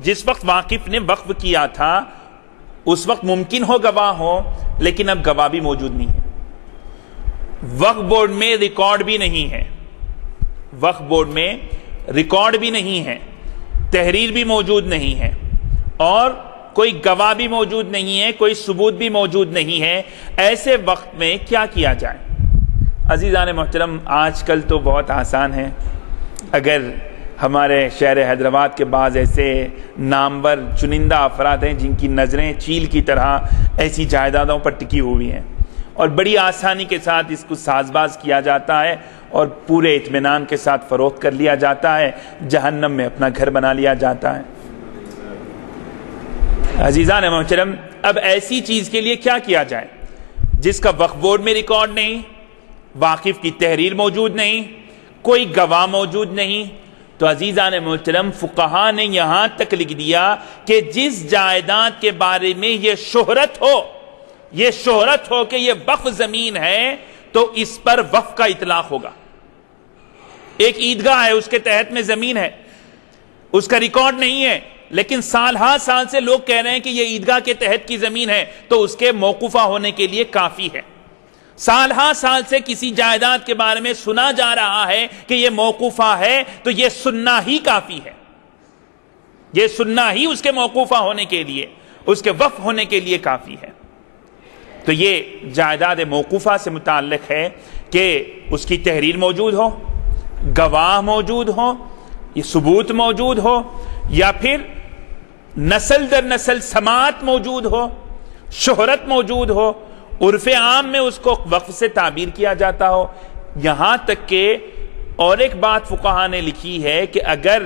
جس وقت واقف نے وقف کیا تھا اس وقت ممکن ہو گواہ ہو، لیکن اب گواہ بھی موجود نہیں ہے، وقف بورڈ میں ریکارڈ بھی نہیں ہے، وقف بورڈ میں ریکارڈ بھی نہیں ہے، تحریر بھی موجود نہیں ہے، اور کوئی گواہ بھی موجود نہیں ہے، کوئی ثبوت بھی موجود نہیں ہے۔ ایسے وقت میں کیا کیا جائے؟ عزیزان محترم، آج کل تو بہت آسان ہے۔ اگر ہمارے شہر حیدرآباد کے بعض ایسے نامور چنندہ افراد ہیں جن کی نظریں چیل کی طرح ایسی جائیدادوں پر ٹکی ہوئی ہیں، اور بڑی آسانی کے ساتھ اس کو ساز باز کیا جاتا ہے اور پورے اطمینان کے ساتھ فروخت کر لیا جاتا ہے، جہنم میں اپنا گھر بنا لیا جاتا ہے۔ عزیزان محترم، اب ایسی چیز کے لیے کیا کیا جائے جس کا وقف بورڈ میں ریکارڈ نہیں، واقف کی تحریر موجود نہیں، کوئی گواہ موجود نہیں؟ تو عزیزان محترم، فقہا نے یہاں تک لکھ دیا کہ جس جائیداد کے بارے میں یہ شہرت ہو کہ یہ وقف زمین ہے، تو اس پر وقف کا اطلاق ہوگا۔ ایک عیدگاہ ہے، اس کے تحت میں زمین ہے، اس کا ریکارڈ نہیں ہے، لیکن سال ہاں سال سے لوگ کہہ رہے ہیں کہ یہ عیدگاہ کے تحت کی زمین ہے، تو اس کے موقوفہ ہونے کے لیے کافی ہے۔ سال ہاں سال سے کسی جائیداد کے بارے میں سنا جا رہا ہے کہ یہ موقوفہ ہے، تو یہ سننا ہی کافی ہے، یہ سننا ہی اس کے موقوفہ ہونے کے لیے، اس کے وقف ہونے کے لیے کافی ہے۔ تو یہ جائیداد موقوفہ سے متعلق ہے کہ اس کی تحریر موجود ہو، گواہ موجود ہو، یہ ثبوت موجود ہو، یا پھر نسل در نسل سماعت موجود ہو، شہرت موجود ہو، عرف عام میں اس کو وقف سے تعبیر کیا جاتا ہو۔ یہاں تک کہ اور ایک بات فقہا نے لکھی ہے کہ اگر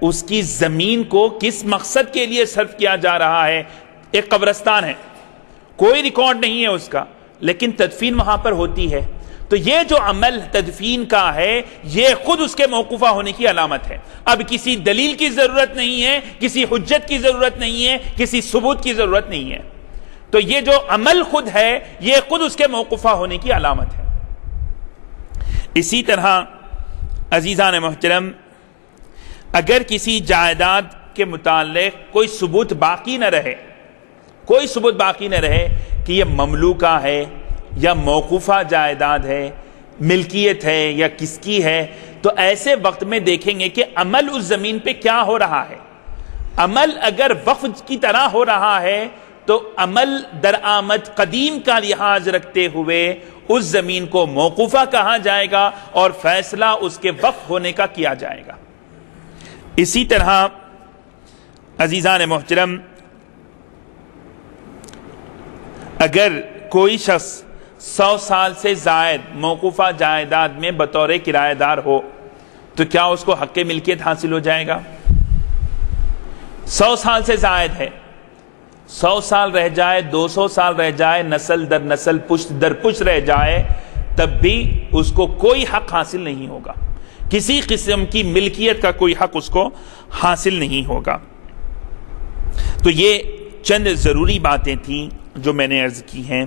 اس کی زمین کو کس مقصد کے لیے صرف کیا جا رہا ہے، ایک قبرستان ہے، کوئی ریکارڈ نہیں ہے اس کا، لیکن تدفین وہاں پر ہوتی ہے، تو یہ جو عمل تدفین کا ہے یہ خود اس کے موقوفہ ہونے کی علامت ہے۔ اب کسی دلیل کی ضرورت نہیں ہے، کسی حجت کی ضرورت نہیں ہے، کسی ثبوت کی ضرورت نہیں ہے، تو یہ جو عمل خود ہے یہ خود اس کے موقوفہ ہونے کی علامت ہے۔ اسی طرح عزیزان محترم، اگر کسی جائیداد کے متعلق کوئی ثبوت باقی نہ رہے، کوئی ثبوت باقی نہ رہے کہ یہ مملوکہ ہے یا موقوفہ جائیداد ہے، ملکیت ہے یا کس کی ہے، تو ایسے وقت میں دیکھیں گے کہ عمل اس زمین پہ کیا ہو رہا ہے۔ عمل اگر وقف کی طرح ہو رہا ہے تو عمل درآمد قدیم کا لحاظ رکھتے ہوئے اس زمین کو موقوفہ کہا جائے گا اور فیصلہ اس کے وقف ہونے کا کیا جائے گا۔ اسی طرح عزیزان محترم، اگر کوئی شخص 100 سال سے زائد موقوفہ جائیداد میں بطور کرایہ دار ہو تو کیا اس کو حق ملکیت حاصل ہو جائے گا؟ 100 سال سے زائد ہے، 100 سال رہ جائے، 200 سال رہ جائے، نسل در نسل پشت در پشت رہ جائے، تب بھی اس کو کوئی حق حاصل نہیں ہوگا، کسی قسم کی ملکیت کا کوئی حق اس کو حاصل نہیں ہوگا۔ تو یہ چند ضروری باتیں تھیں جو میں نے عرض کی ہیں۔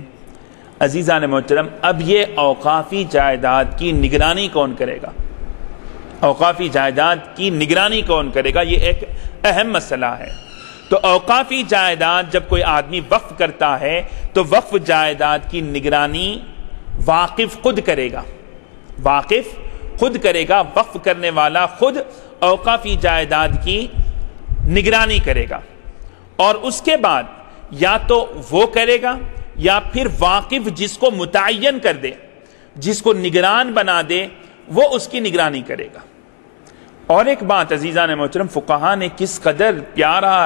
عزیزان محترم، اب یہ اوقافی جائیداد کی نگرانی کون کرے گا؟ اوقافی جائیداد کی نگرانی کون کرے گا؟ یہ ایک اہم مسئلہ ہے۔ تو اوقافی جائیداد جب کوئی آدمی وقف کرتا ہے تو وقف جائیداد کی نگرانی واقف خود کرے گا، واقف خود کرے گا، وقف کرنے والا خود اوقافی جائیداد کی نگرانی کرے گا، اور اس کے بعد یا تو وہ کرے گا یا پھر واقف جس کو متعین کر دے، جس کو نگران بنا دے، وہ اس کی نگرانی کرے گا۔ اور ایک بات عزیزان محترم، فقہا نے کس قدر پیارا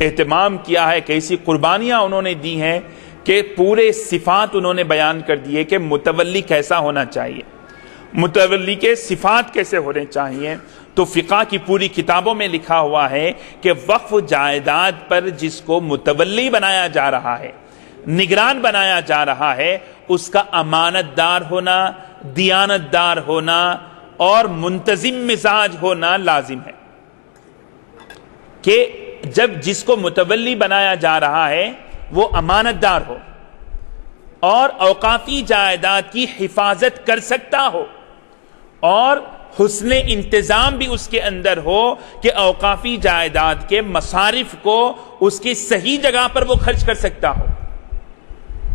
اہتمام کیا ہے، کیسی قربانیاں انہوں نے دی ہیں کہ پورے صفات انہوں نے بیان کر دیے کہ متولی کیسا ہونا چاہیے، متولی کے صفات کیسے ہونے چاہیے۔ تو فقہ کی پوری کتابوں میں لکھا ہوا ہے کہ وقف جائیداد پر جس کو متولی بنایا جا رہا ہے، نگران بنایا جا رہا ہے، اس کا امانت دار ہونا، دیانت دار ہونا اور منتظم مزاج ہونا لازم ہے، کہ جب جس کو متولی بنایا جا رہا ہے وہ امانت دار ہو اور اوقافی جائیداد کی حفاظت کر سکتا ہو اور حسن انتظام بھی اس کے اندر ہو کہ اوقافی جائیداد کے مصارف کو اس کی صحیح جگہ پر وہ خرچ کر سکتا ہو۔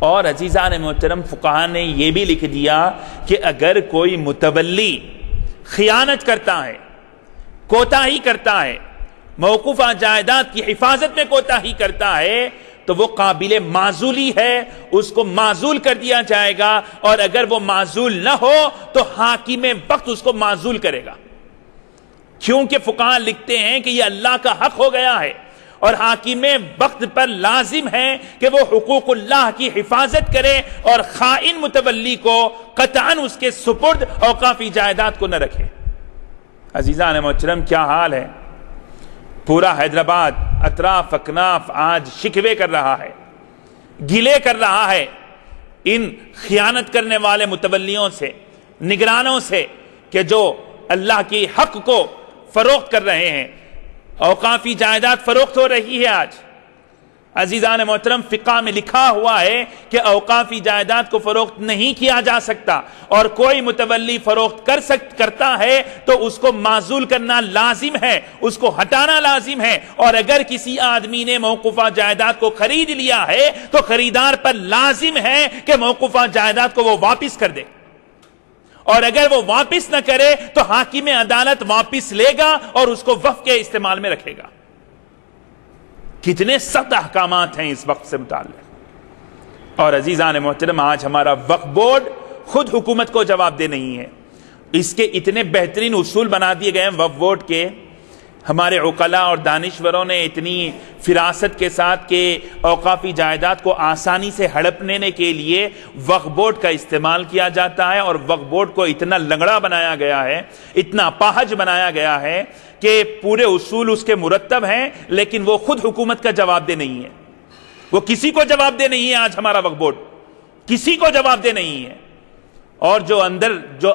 اور عزیزان محترم، فقہاء نے یہ بھی لکھ دیا کہ اگر کوئی متولی خیانت کرتا ہے، کوتاہی کرتا ہے، موقوفہ جائیداد کی حفاظت میں کوتاہی کرتا ہے، تو وہ قابل معزولی ہے، اس کو معزول کر دیا جائے گا، اور اگر وہ معزول نہ ہو تو حاکم وقت اس کو معزول کرے گا، کیونکہ فقہاء لکھتے ہیں کہ یہ اللہ کا حق ہو گیا ہے، اور حاکم وقت پر لازم ہے کہ وہ حقوق اللہ کی حفاظت کرے اور خائن متولی کو قطعاً اس کے سپرد اوقافی جائیداد کو نہ رکھے۔ عزیزان محترم، کیا حال ہے؟ پورا حیدرآباد اطراف اکناف آج شکوے کر رہا ہے، گلے کر رہا ہے ان خیانت کرنے والے متولیوں سے، نگرانوں سے، کہ جو اللہ کی حق کو فروخت کر رہے ہیں۔ اوقافی جائیداد فروخت ہو رہی ہے آج۔ عزیزان محترم، فقہ میں لکھا ہوا ہے کہ اوقافی جائیداد کو فروخت نہیں کیا جا سکتا، اور کوئی متولی فروخت کرتا ہے تو اس کو معزول کرنا لازم ہے، اس کو ہٹانا لازم ہے، اور اگر کسی آدمی نے موقوفہ جائیداد کو خرید لیا ہے تو خریدار پر لازم ہے کہ موقوفہ جائیداد کو وہ واپس کر دے، اور اگر وہ واپس نہ کرے تو حاکم عدالت واپس لے گا اور اس کو وقف کے استعمال میں رکھے گا۔ کتنے سخت احکامات ہیں اس وقت سے متعلق۔ اور عزیزان محترم، آج ہمارا وقف بورڈ خود حکومت کو جواب دہ نہیں ہے۔ اس کے اتنے بہترین اصول بنا دیے گئے ہیں وقف بورڈ کے، ہمارے عقلاء اور دانشوروں نے اتنی فراست کے ساتھ کہ اوقافی جائیداد کو آسانی سے ہڑپ لینے کے لیے وقف بورڈ کا استعمال کیا جاتا ہے، اور وقف بورڈ کو اتنا لنگڑا بنایا گیا ہے، اتنا اپاہج بنایا گیا ہے کہ پورے اصول اس کے مرتب ہیں، لیکن وہ خود حکومت کا جواب دہ نہیں ہے، وہ کسی کو جواب دہ نہیں ہے۔ آج ہمارا وقف بورڈ کسی کو جواب دہ نہیں ہے، اور جو اندر جو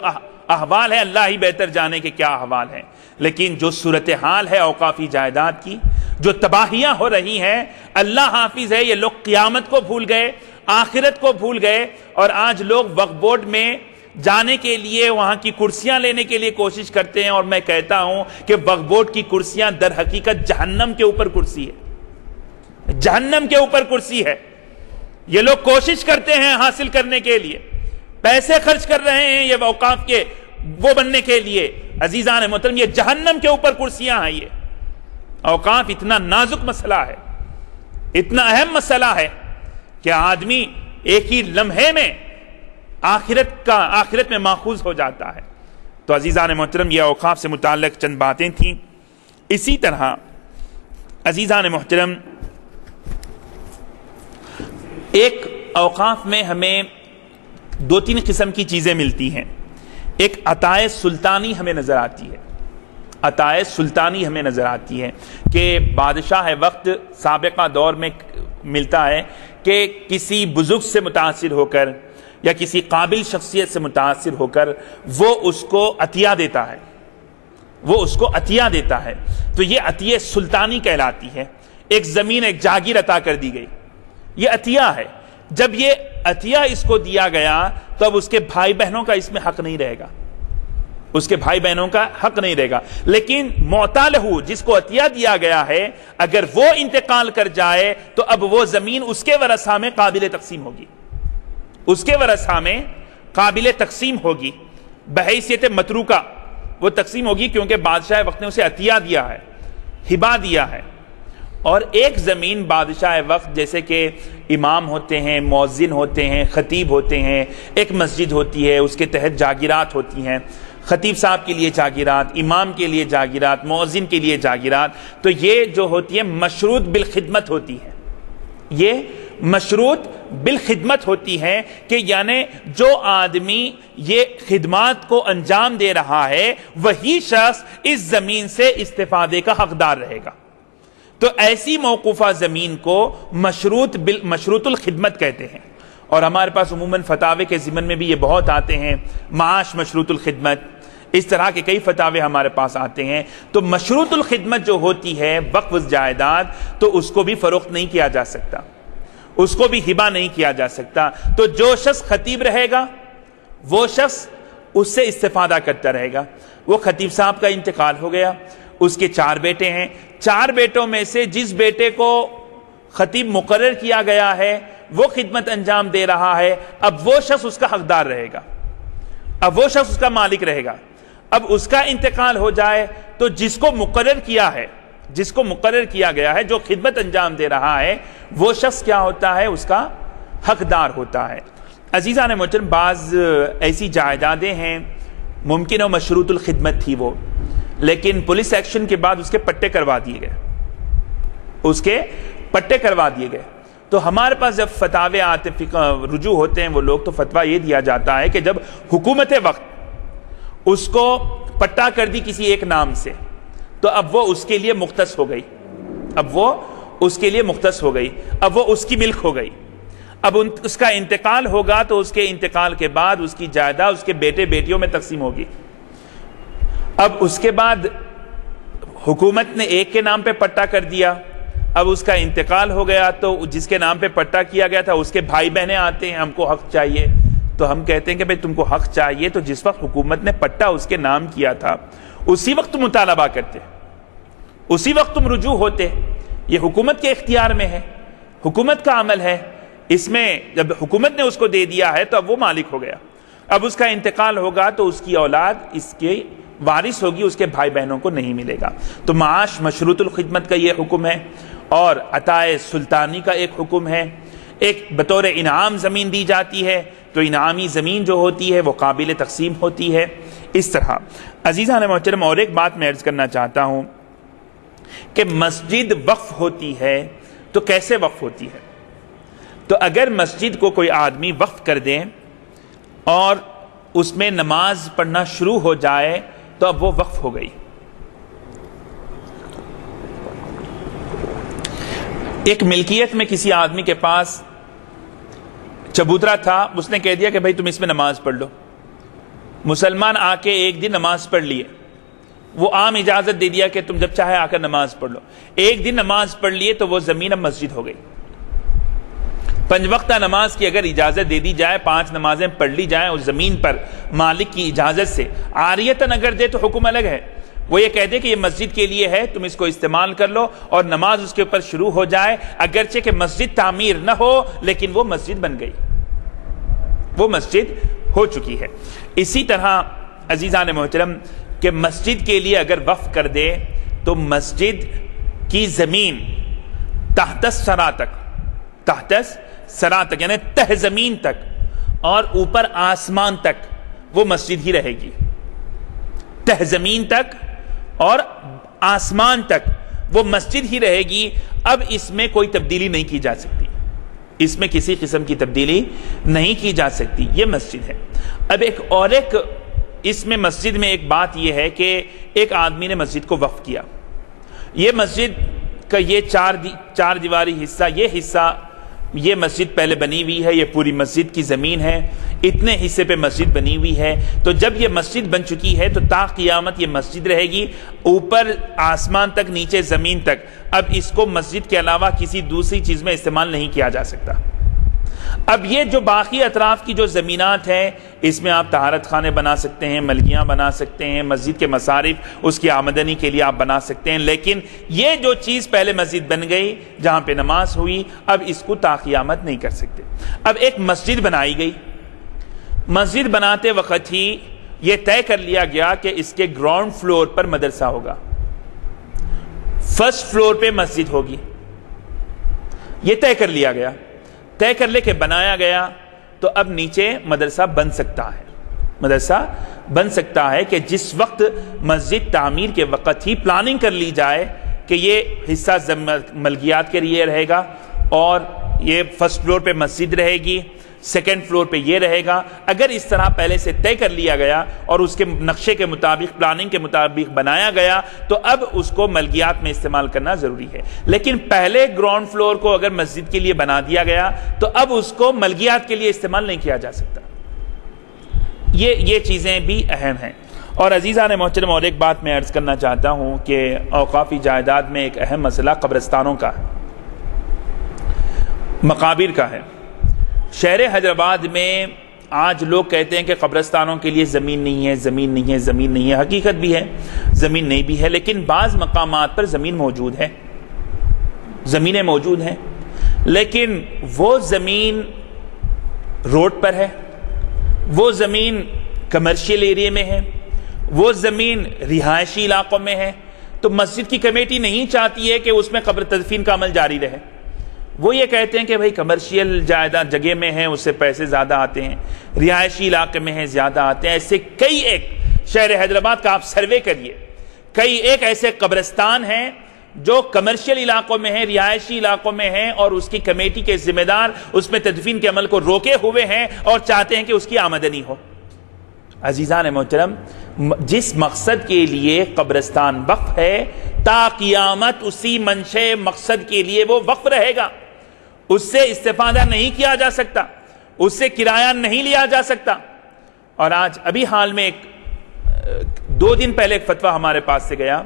احوال ہے اللہ ہی بہتر جانے کے کیا احوال ہیں، لیکن جو صورتحال ہے اوقافی جائیداد کی، جو تباہیاں ہو رہی ہیں، اللہ حافظ ہے یہ لوگ قیامت کو بھول گئے، آخرت کو بھول گئے، اور آج لوگ وقف بورڈ میں جانے کے لیے، وہاں کی کرسیاں لینے کے لیے کوشش کرتے ہیں، اور میں کہتا ہوں کہ وقف بورڈ کی کرسیاں در حقیقت جہنم کے اوپر کرسی ہے، جہنم کے اوپر کرسی ہے۔ یہ لوگ کوشش کرتے ہیں حاصل کرنے کے لیے، پیسے خرچ کر رہے ہیں یہ اوقاف کے وہ بننے کے لیے۔ عزیزان محترم، یہ جہنم کے اوپر کرسیاں ہیں۔ یہ اوقاف اتنا نازک مسئلہ ہے، اتنا اہم مسئلہ ہے کہ آدمی ایک ہی لمحے میں آخرت میں ماخوذ ہو جاتا ہے۔ تو عزیزان محترم، یہ اوقاف سے متعلق چند باتیں تھیں۔ اسی طرح عزیزان محترم، ایک اوقاف میں ہمیں دو تین قسم کی چیزیں ملتی ہیں۔ ایک عطائے سلطانی ہمیں نظر آتی ہے، عطائے سلطانی ہمیں نظر آتی ہے کہ بادشاہ وقت سابقہ دور میں ملتا ہے کہ کسی بزرگ سے متاثر ہو کر یا کسی قابل شخصیت سے متاثر ہو کر وہ اس کو عطیہ دیتا ہے، وہ اس کو عطیہ دیتا ہے، تو یہ عطیہ سلطانی کہلاتی ہے۔ ایک زمین، ایک جاگیر عطا کر دی گئی، یہ عطیہ ہے۔ جب یہ عطیہ اس کو دیا گیا تو اب اس کے بھائی بہنوں کا اس میں حق نہیں رہے گا، اس کے بھائی بہنوں کا حق نہیں رہے گا، لیکن معطی لہو جس کو عطیہ دیا گیا ہے، اگر وہ انتقال کر جائے تو اب وہ زمین اس کے ورثہ میں قابل تقسیم ہوگی، اس کے ورثہ میں قابل تقسیم ہوگی، بحیثیت متروکہ وہ تقسیم ہوگی، کیونکہ بادشاہ وقت نے اسے عطیہ دیا ہے، ہبہ دیا ہے۔ اور ایک زمین بادشاہ وقت، جیسے کہ امام ہوتے ہیں، مؤذن ہوتے ہیں، خطیب ہوتے ہیں، ایک مسجد ہوتی ہے، اس کے تحت جاگیرات ہوتی ہیں، خطیب صاحب کے لیے جاگیرات، امام کے لیے جاگیرات، مؤذن کے لیے جاگیرات، تو یہ جو ہوتی ہے مشروط بالخدمت ہوتی ہے، یہ مشروط بالخدمت ہوتی ہے کہ یعنی جو آدمی یہ خدمات کو انجام دے رہا ہے وہی شخص اس زمین سے استفادے کا حقدار رہے گا۔ تو ایسی موقوفہ زمین کو مشروط الخدمت کہتے ہیں، اور ہمارے پاس عموماً فتاوے کے ضمن میں بھی یہ بہت آتے ہیں، معاش مشروط الخدمت، اس طرح کے کئی فتاوے ہمارے پاس آتے ہیں۔ تو مشروط الخدمت جو ہوتی ہے وقف جائیداد، تو اس کو بھی فروخت نہیں کیا جا سکتا، اس کو بھی ہبہ نہیں کیا جا سکتا۔ تو جو شخص خطیب رہے گا وہ شخص اس سے استفادہ کرتا رہے گا، وہ خطیب صاحب کا انتقال ہو گیا، اس کے 4 بیٹے ہیں، 4 بیٹوں میں سے جس بیٹے کو خطیب مقرر کیا گیا ہے وہ خدمت انجام دے رہا ہے، اب وہ شخص اس کا حقدار رہے گا، اب وہ شخص اس کا مالک رہے گا۔ اب اس کا انتقال ہو جائے تو جس کو مقرر کیا ہے، جس کو مقرر کیا گیا ہے، جو خدمت انجام دے رہا ہے، وہ شخص کیا ہوتا ہے؟ اس کا حقدار ہوتا ہے۔ عزیزان محترم، بعض ایسی جائیدادیں ہیں ممکن ہے مشروط الخدمت تھی وہ، لیکن پولیس ایکشن کے بعد اس کے پٹے کروا دیے گئے، اس کے پٹے کروا دیے گئے۔ تو ہمارے پاس جب فتاوے آتے رجوع ہوتے ہیں وہ لوگ، تو فتویٰ یہ دیا جاتا ہے کہ جب حکومت وقت اس کو پٹا کر دی کسی ایک نام سے، تو اب وہ اس کے لیے مختص ہو گئی، اب وہ اس کے لیے مختص ہو گئی، اب وہ اس کی ملک ہو گئی۔ اب اس کا انتقال ہوگا تو اس کے انتقال کے بعد اس کی جائیداد اس کے بیٹے بیٹیوں میں تقسیم ہوگی۔ اب اس کے بعد حکومت نے ایک کے نام پہ پٹا کر دیا، اب اس کا انتقال ہو گیا تو جس کے نام پہ پٹا کیا گیا تھا اس کے بھائی بہنیں آتے ہیں، ہم کو حق چاہیے، تو ہم کہتے ہیں کہ بھئی تم کو حق چاہیے تو جس وقت حکومت نے پٹا اس کے نام کیا تھا اسی وقت تم مطالبہ کرتے، اسی وقت تم رجوع ہوتے۔ یہ حکومت کے اختیار میں ہے، حکومت کا عمل ہے، اس میں جب حکومت نے اس کو دے دیا ہے تو اب وہ مالک ہو گیا۔ اب اس کا انتقال ہوگا تو اس کی اولاد اس کے وارث ہوگی، اس کے بھائی بہنوں کو نہیں ملے گا۔ تو معاش مشروط الخدمت کا یہ حکم ہے، اور عطائے سلطانی کا ایک حکم ہے۔ ایک بطور انعام زمین دی جاتی ہے تو انعامی زمین جو ہوتی ہے وہ قابل تقسیم ہوتی ہے۔ اس طرح عزیزان محترم، اور ایک بات میں عرض کرنا چاہتا ہوں کہ مسجد وقف ہوتی ہے تو کیسے وقف ہوتی ہے؟ تو اگر مسجد کو کوئی آدمی وقف کر دے اور اس میں نماز پڑھنا شروع ہو جائے تو اب وہ وقف ہو گئی۔ ایک ملکیت میں کسی آدمی کے پاس چبوترا تھا، اس نے کہہ دیا کہ بھائی تم اس میں نماز پڑھ لو۔ مسلمان آ کے ایک دن نماز پڑھ لیے، وہ عام اجازت دے دیا کہ تم جب چاہے آ کر نماز پڑھ لو۔ ایک دن نماز پڑھ لیے تو وہ زمین اب مسجد ہو گئی۔ 5 وقتہ نماز کی اگر اجازت دے دی جائے، 5 نمازیں پڑھ لی جائیں اس زمین پر مالک کی اجازت سے، عاریتاً اگر دے تو حکم الگ ہے، وہ یہ کہہ دے کہ یہ مسجد کے لیے ہے، تم اس کو استعمال کر لو، اور نماز اس کے اوپر شروع ہو جائے، اگرچہ کہ مسجد تعمیر نہ ہو لیکن وہ مسجد بن گئی، وہ مسجد ہو چکی ہے۔ اسی طرح عزیزان محترم کہ مسجد کے لیے اگر وقف کر دے تو مسجد کی زمین تحت الثری تک، تحت الثری تک یعنی تہ زمین تک اور اوپر آسمان تک وہ مسجد ہی رہے گی، تہ زمین تک اور آسمان تک وہ مسجد ہی رہے گی۔ اب اس میں کوئی تبدیلی نہیں کی جا سکتی، اس میں کسی قسم کی تبدیلی نہیں کی جا سکتی، یہ مسجد ہے۔ اب ایک اس میں مسجد میں ایک بات یہ ہے کہ ایک آدمی نے مسجد کو وقف کیا، یہ مسجد کا یہ 4 دیواری حصہ، یہ حصہ یہ مسجد پہلے بنی ہوئی ہے، یہ پوری مسجد کی زمین ہے، اتنے حصے پہ مسجد بنی ہوئی ہے، تو جب یہ مسجد بن چکی ہے تو تا قیامت یہ مسجد رہے گی، اوپر آسمان تک، نیچے زمین تک۔ اب اس کو مسجد کے علاوہ کسی دوسری چیز میں استعمال نہیں کیا جا سکتا۔ اب یہ جو باقی اطراف کی جو زمینات ہیں، اس میں آپ طہارت خانے بنا سکتے ہیں، ملگیاں بنا سکتے ہیں، مسجد کے مصارف اس کی آمدنی کے لیے آپ بنا سکتے ہیں، لیکن یہ جو چیز پہلے مسجد بن گئی جہاں پہ نماز ہوئی، اب اس کو تا قیامت نہیں کر سکتے۔ اب ایک مسجد بنائی گئی، مسجد بناتے وقت ہی یہ طے کر لیا گیا کہ اس کے گراؤنڈ فلور پر مدرسہ ہوگا، فرسٹ فلور پہ مسجد ہوگی، یہ طے کر لیا گیا۔ طے کر لے کے بنایا گیا تو اب نیچے مدرسہ بن سکتا ہے، مدرسہ بن سکتا ہے کہ جس وقت مسجد تعمیر کے وقت ہی پلاننگ کر لی جائے کہ یہ حصہ ملکیات کے لیے رہے گا اور یہ فرسٹ فلور پہ مسجد رہے گی، سیکنڈ فلور پہ یہ رہے گا۔ اگر اس طرح پہلے سے طے کر لیا گیا اور اس کے نقشے کے مطابق، پلاننگ کے مطابق بنایا گیا تو اب اس کو ملکیات میں استعمال کرنا ضروری ہے۔ لیکن پہلے گراؤنڈ فلور کو اگر مسجد کے لیے بنا دیا گیا تو اب اس کو ملکیات کے لیے استعمال نہیں کیا جا سکتا۔ یہ چیزیں بھی اہم ہیں۔ اور عزیزان محترم، اور ایک بات میں عرض کرنا چاہتا ہوں کہ اوقافی جائیداد میں ایک اہم مسئلہ قبرستانوں کا ہے، مقابر کا ہے۔ شہر حیدرآباد میں آج لوگ کہتے ہیں کہ قبرستانوں کے لیے زمین نہیں ہے، زمین نہیں ہے، زمین نہیں ہے. حقیقت بھی ہے، زمین نہیں بھی ہے، لیکن بعض مقامات پر زمین موجود ہے، زمینیں موجود ہیں، لیکن وہ زمین روڈ پر ہے، وہ زمین کمرشل ایریا میں ہے، وہ زمین رہائشی علاقوں میں ہے. تو مسجد کی کمیٹی نہیں چاہتی ہے کہ اس میں قبر تدفین کا عمل جاری رہے. وہ یہ کہتے ہیں کہ بھئی کمرشل جائیداد جگہ میں ہیں، اس سے پیسے زیادہ آتے ہیں، رہائشی علاقے میں ہیں زیادہ آتے ہیں. ایسے کئی ایک شہر حیدرآباد کا آپ سروے کریے، کئی ایک ایسے قبرستان ہیں جو کمرشل علاقوں میں ہیں، رہائشی علاقوں میں ہیں، اور اس کی کمیٹی کے ذمہ دار اس میں تدفین کے عمل کو روکے ہوئے ہیں اور چاہتے ہیں کہ اس کی آمدنی ہو. عزیزان محترم، جس مقصد کے لیے قبرستان وقف ہے تا قیامت اسی منشے مقصد کے لیے وہ وقف رہے گا. اس سے استفادہ نہیں کیا جا سکتا، اس سے کرایہ نہیں لیا جا سکتا. اور آج ابھی حال میں 2 دن پہلے ایک فتویٰ ہمارے پاس سے گیا.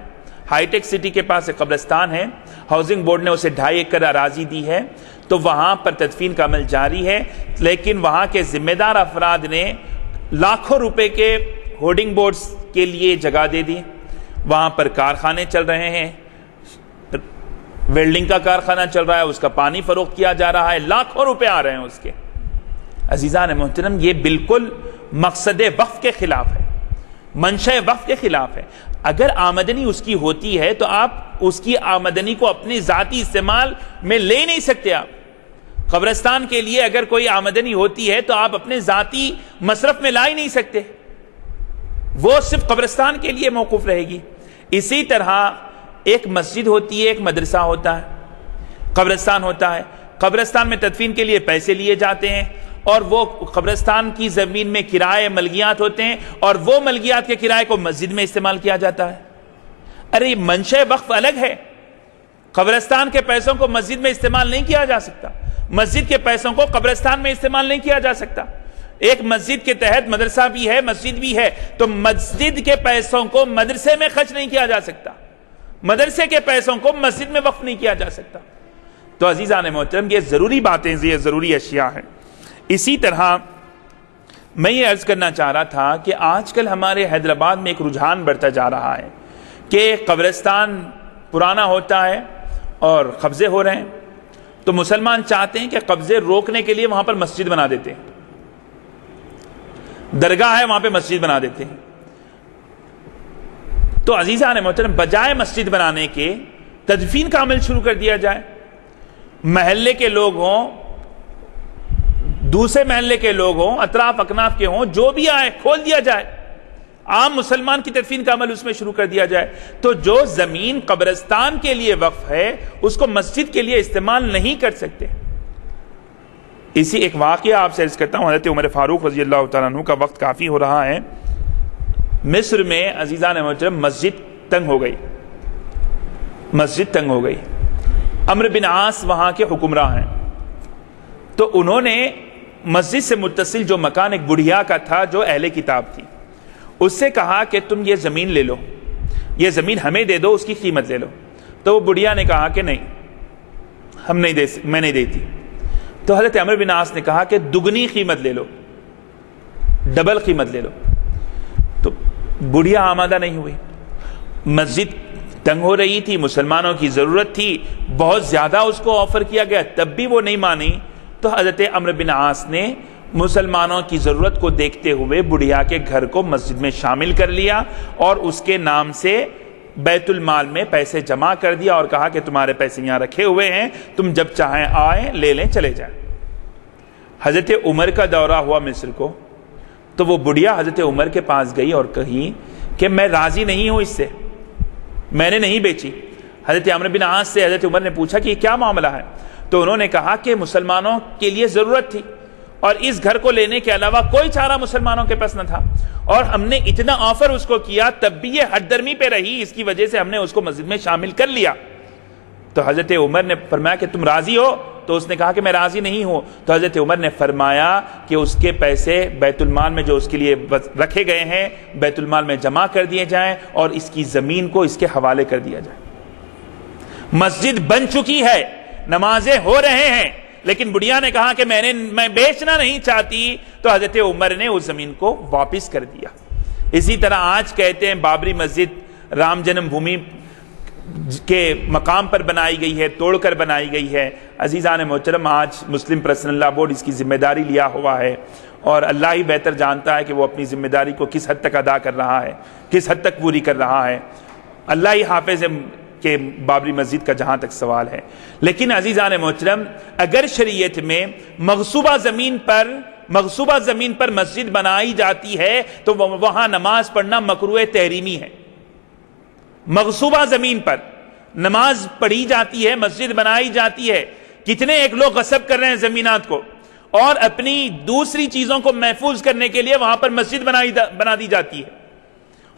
ہائی ٹیک سٹی کے پاس ایک قبرستان ہے، ہاؤسنگ بورڈ نے اسے 2.5 ایکڑ اراضی دی ہے، تو وہاں پر تدفین کا عمل جاری ہے. لیکن وہاں کے ذمہ دار افراد نے لاکھوں روپے کے ہورڈنگ بورڈز کے لیے جگہ دے دی. وہاں پر کارخانے چل رہے ہیں، ویلڈنگ کا کارخانہ چل رہا ہے، اس کا پانی فروخت کیا جا رہا ہے، لاکھوں روپے آ رہے ہیں اس کے. عزیزان محترم، یہ بالکل مقصد وقف کے خلاف ہے، منشأ وقف کے خلاف ہے. اگر آمدنی اس کی ہوتی ہے تو آپ اس کی آمدنی کو اپنی ذاتی استعمال میں لے نہیں سکتے. آپ قبرستان کے لیے اگر کوئی آمدنی ہوتی ہے تو آپ اپنے ذاتی مصرف میں لا ہی نہیں سکتے، وہ صرف قبرستان کے لیے موقوف رہے گی. اسی طرح ایک مسجد ہوتی ہے، ایک مدرسہ ہوتا ہے، قبرستان ہوتا ہے. قبرستان میں تدفین کے لیے پیسے لیے جاتے ہیں اور وہ قبرستان کی زمین میں کرائے ملکیات ہوتے ہیں اور وہ ملکیات کے کرائے کو مسجد میں استعمال کیا جاتا ہے. ارے منشأ وقف الگ ہے. قبرستان کے پیسوں کو مسجد میں استعمال نہیں کیا جا سکتا، مسجد کے پیسوں کو قبرستان میں استعمال نہیں کیا جا سکتا. ایک مسجد کے تحت مدرسہ بھی ہے، مسجد بھی ہے، تو مسجد کے پیسوں کو مدرسے میں خرچ نہیں کیا جا سکتا، مدرسے کے پیسوں کو مسجد میں وقف نہیں کیا جا سکتا. تو عزیزان محترم، یہ ضروری باتیں، یہ ضروری اشیاء ہیں. اسی طرح میں یہ عرض کرنا چاہ رہا تھا کہ آج کل ہمارے حیدرآباد میں ایک رجحان بڑھتا جا رہا ہے کہ قبرستان پرانا ہوتا ہے اور قبضے ہو رہے ہیں، تو مسلمان چاہتے ہیں کہ قبضے روکنے کے لیے وہاں پر مسجد بنا دیتے ہیں، درگاہ ہے وہاں پہ مسجد بنا دیتے ہیں. تو عزیزان محترم، بجائے مسجد بنانے کے تدفین کا عمل شروع کر دیا جائے. محلے کے لوگ ہوں، دوسرے محلے کے لوگ ہوں، اطراف اکناف کے ہوں، جو بھی آئے کھول دیا جائے، عام مسلمان کی تدفین کا عمل اس میں شروع کر دیا جائے. تو جو زمین قبرستان کے لیے وقف ہے اس کو مسجد کے لیے استعمال نہیں کر سکتے. اسی ایک واقعہ آپ سے عرض کرتا ہوں. حضرت عمر فاروق رضی اللہ تعالیٰ عنہ کا وقت کافی ہو رہا ہے. مصر میں عزیزان محترم مسجد تنگ ہو گئی، مسجد تنگ ہو گئی. عمرو بن عاص وہاں کے حکمراں ہیں، تو انہوں نے مسجد سے متصل جو مکان ایک بڑھیا کا تھا جو اہل کتاب تھی، اس سے کہا کہ تم یہ زمین لے لو، یہ زمین ہمیں دے دو، اس کی قیمت لے لو. تو وہ بڑھیا نے کہا کہ نہیں، ہم نہیں میں نہیں دیتی. تو حضرت عمرو بن عاص نے کہا کہ دگنی قیمت لے لو، ڈبل قیمت لے لو. تو بڑھیا آمادہ نہیں ہوئی. مسجد تنگ ہو رہی تھی، مسلمانوں کی ضرورت تھی، بہت زیادہ اس کو آفر کیا گیا، تب بھی وہ نہیں مانی. تو حضرت عمرو بن عاص نے مسلمانوں کی ضرورت کو دیکھتے ہوئے بڑھیا کے گھر کو مسجد میں شامل کر لیا اور اس کے نام سے بیت المال میں پیسے جمع کر دیا اور کہا کہ تمہارے پیسے یہاں رکھے ہوئے ہیں، تم جب چاہیں آئیں لے لیں چلے جائیں. حضرت عمر کا دورہ ہوا مصر کو، تو وہ بڑھیا حضرت عمر کے پاس گئی اور کہی کہ میں راضی نہیں ہوں اس سے، میں نے نہیں بیچی. حضرت عمرو بن عاص سے حضرت عمر نے پوچھا کہ یہ کیا معاملہ ہے؟ تو انہوں نے کہا کہ مسلمانوں کے لیے ضرورت تھی اور اس گھر کو لینے کے علاوہ کوئی چارہ مسلمانوں کے پاس نہ تھا، اور ہم نے اتنا آفر اس کو کیا تب بھی یہ ہٹ درمی پہ رہی، اس کی وجہ سے ہم نے اس کو مسجد میں شامل کر لیا. تو حضرت عمر نے فرمایا کہ تم راضی ہو؟ تو اس نے کہا کہ میں راضی نہیں ہوں. تو حضرت عمر نے فرمایا کہ اس کے پیسے بیت المال میں جو اس کے لیے رکھے گئے ہیں بیت المال میں جمع کر دیے جائیں اور اس کی زمین کو اس کے حوالے کر دیا جائے. مسجد بن چکی ہے، نمازیں ہو رہے ہیں، لیکن بڑھیا نے کہا کہ میں بیچنا نہیں چاہتی، تو حضرت عمر نے اس زمین کو واپس کر دیا۔ اسی طرح آج کہتے ہیں بابری مسجد رام جنم بھومی کے مقام پر بنائی گئی ہے، توڑ کر بنائی گئی ہے۔ عزیزان محترم، آج مسلم پرسنل لا بورڈ اس کی ذمہ داری لیا ہوا ہے، اور اللہ ہی بہتر جانتا ہے کہ وہ اپنی ذمہ داری کو کس حد تک ادا کر رہا ہے، کس حد تک پوری کر رہا ہے۔ اللہ ہی حافظ ہے کہ بابری مسجد کا جہاں تک سوال ہے۔ لیکن عزیزان محترم، اگر شریعت میں مغصوبہ زمین پر مسجد بنائی جاتی ہے تو وہاں نماز پڑھنا مکروہ تحریمی ہے۔ مغصوبہ زمین پر نماز پڑھی جاتی ہے، مسجد بنائی جاتی ہے، کتنے ایک لوگ غصب کر رہے ہیں زمینات کو، اور اپنی دوسری چیزوں کو محفوظ کرنے کے لیے وہاں پر مسجد بنا دی جاتی ہے۔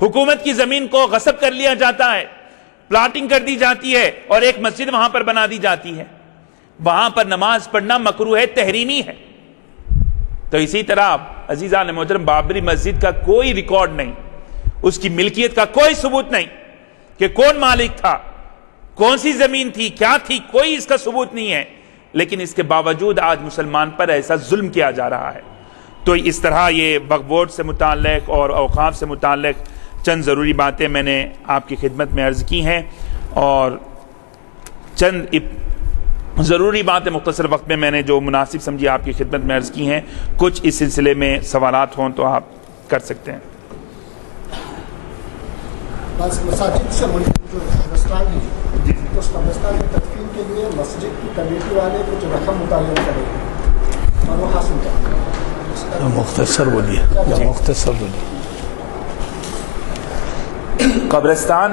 حکومت کی زمین کو غصب کر لیا جاتا ہے، پلاٹنگ کر دی جاتی ہے، اور ایک مسجد وہاں پر بنا دی جاتی ہے۔ وہاں پر نماز پڑھنا مکروہ تحریمی ہے۔ تو اسی طرح عزیزان محترم، بابری مسجد کا کوئی ریکارڈ نہیں، اس کی ملکیت کا کوئی ثبوت نہیں کہ کون مالک تھا، کون سی زمین تھی، کیا تھی، کوئی اس کا ثبوت نہیں ہے، لیکن اس کے باوجود آج مسلمان پر ایسا ظلم کیا جا رہا ہے۔ تو اس طرح یہ وقف بورڈ سے متعلق اور اوقاف سے متعلق چند ضروری باتیں میں نے آپ کی خدمت میں عرض کی ہیں، اور چند ضروری باتیں مختصر وقت میں میں نے جو مناسب سمجھی آپ کی خدمت میں عرض کی ہیں۔ کچھ اس سلسلے میں سوالات ہوں تو آپ کر سکتے ہیں۔ مساجد سے جو قبرستان ہے، اس قبرستان کی تدفین کے لیے مسجد کی کمیٹی والے کچھ رقم متعین کریں گے اور وہ حاصل کریں گے۔ مختصر بولیے، مختصر بولیے۔ قبرستان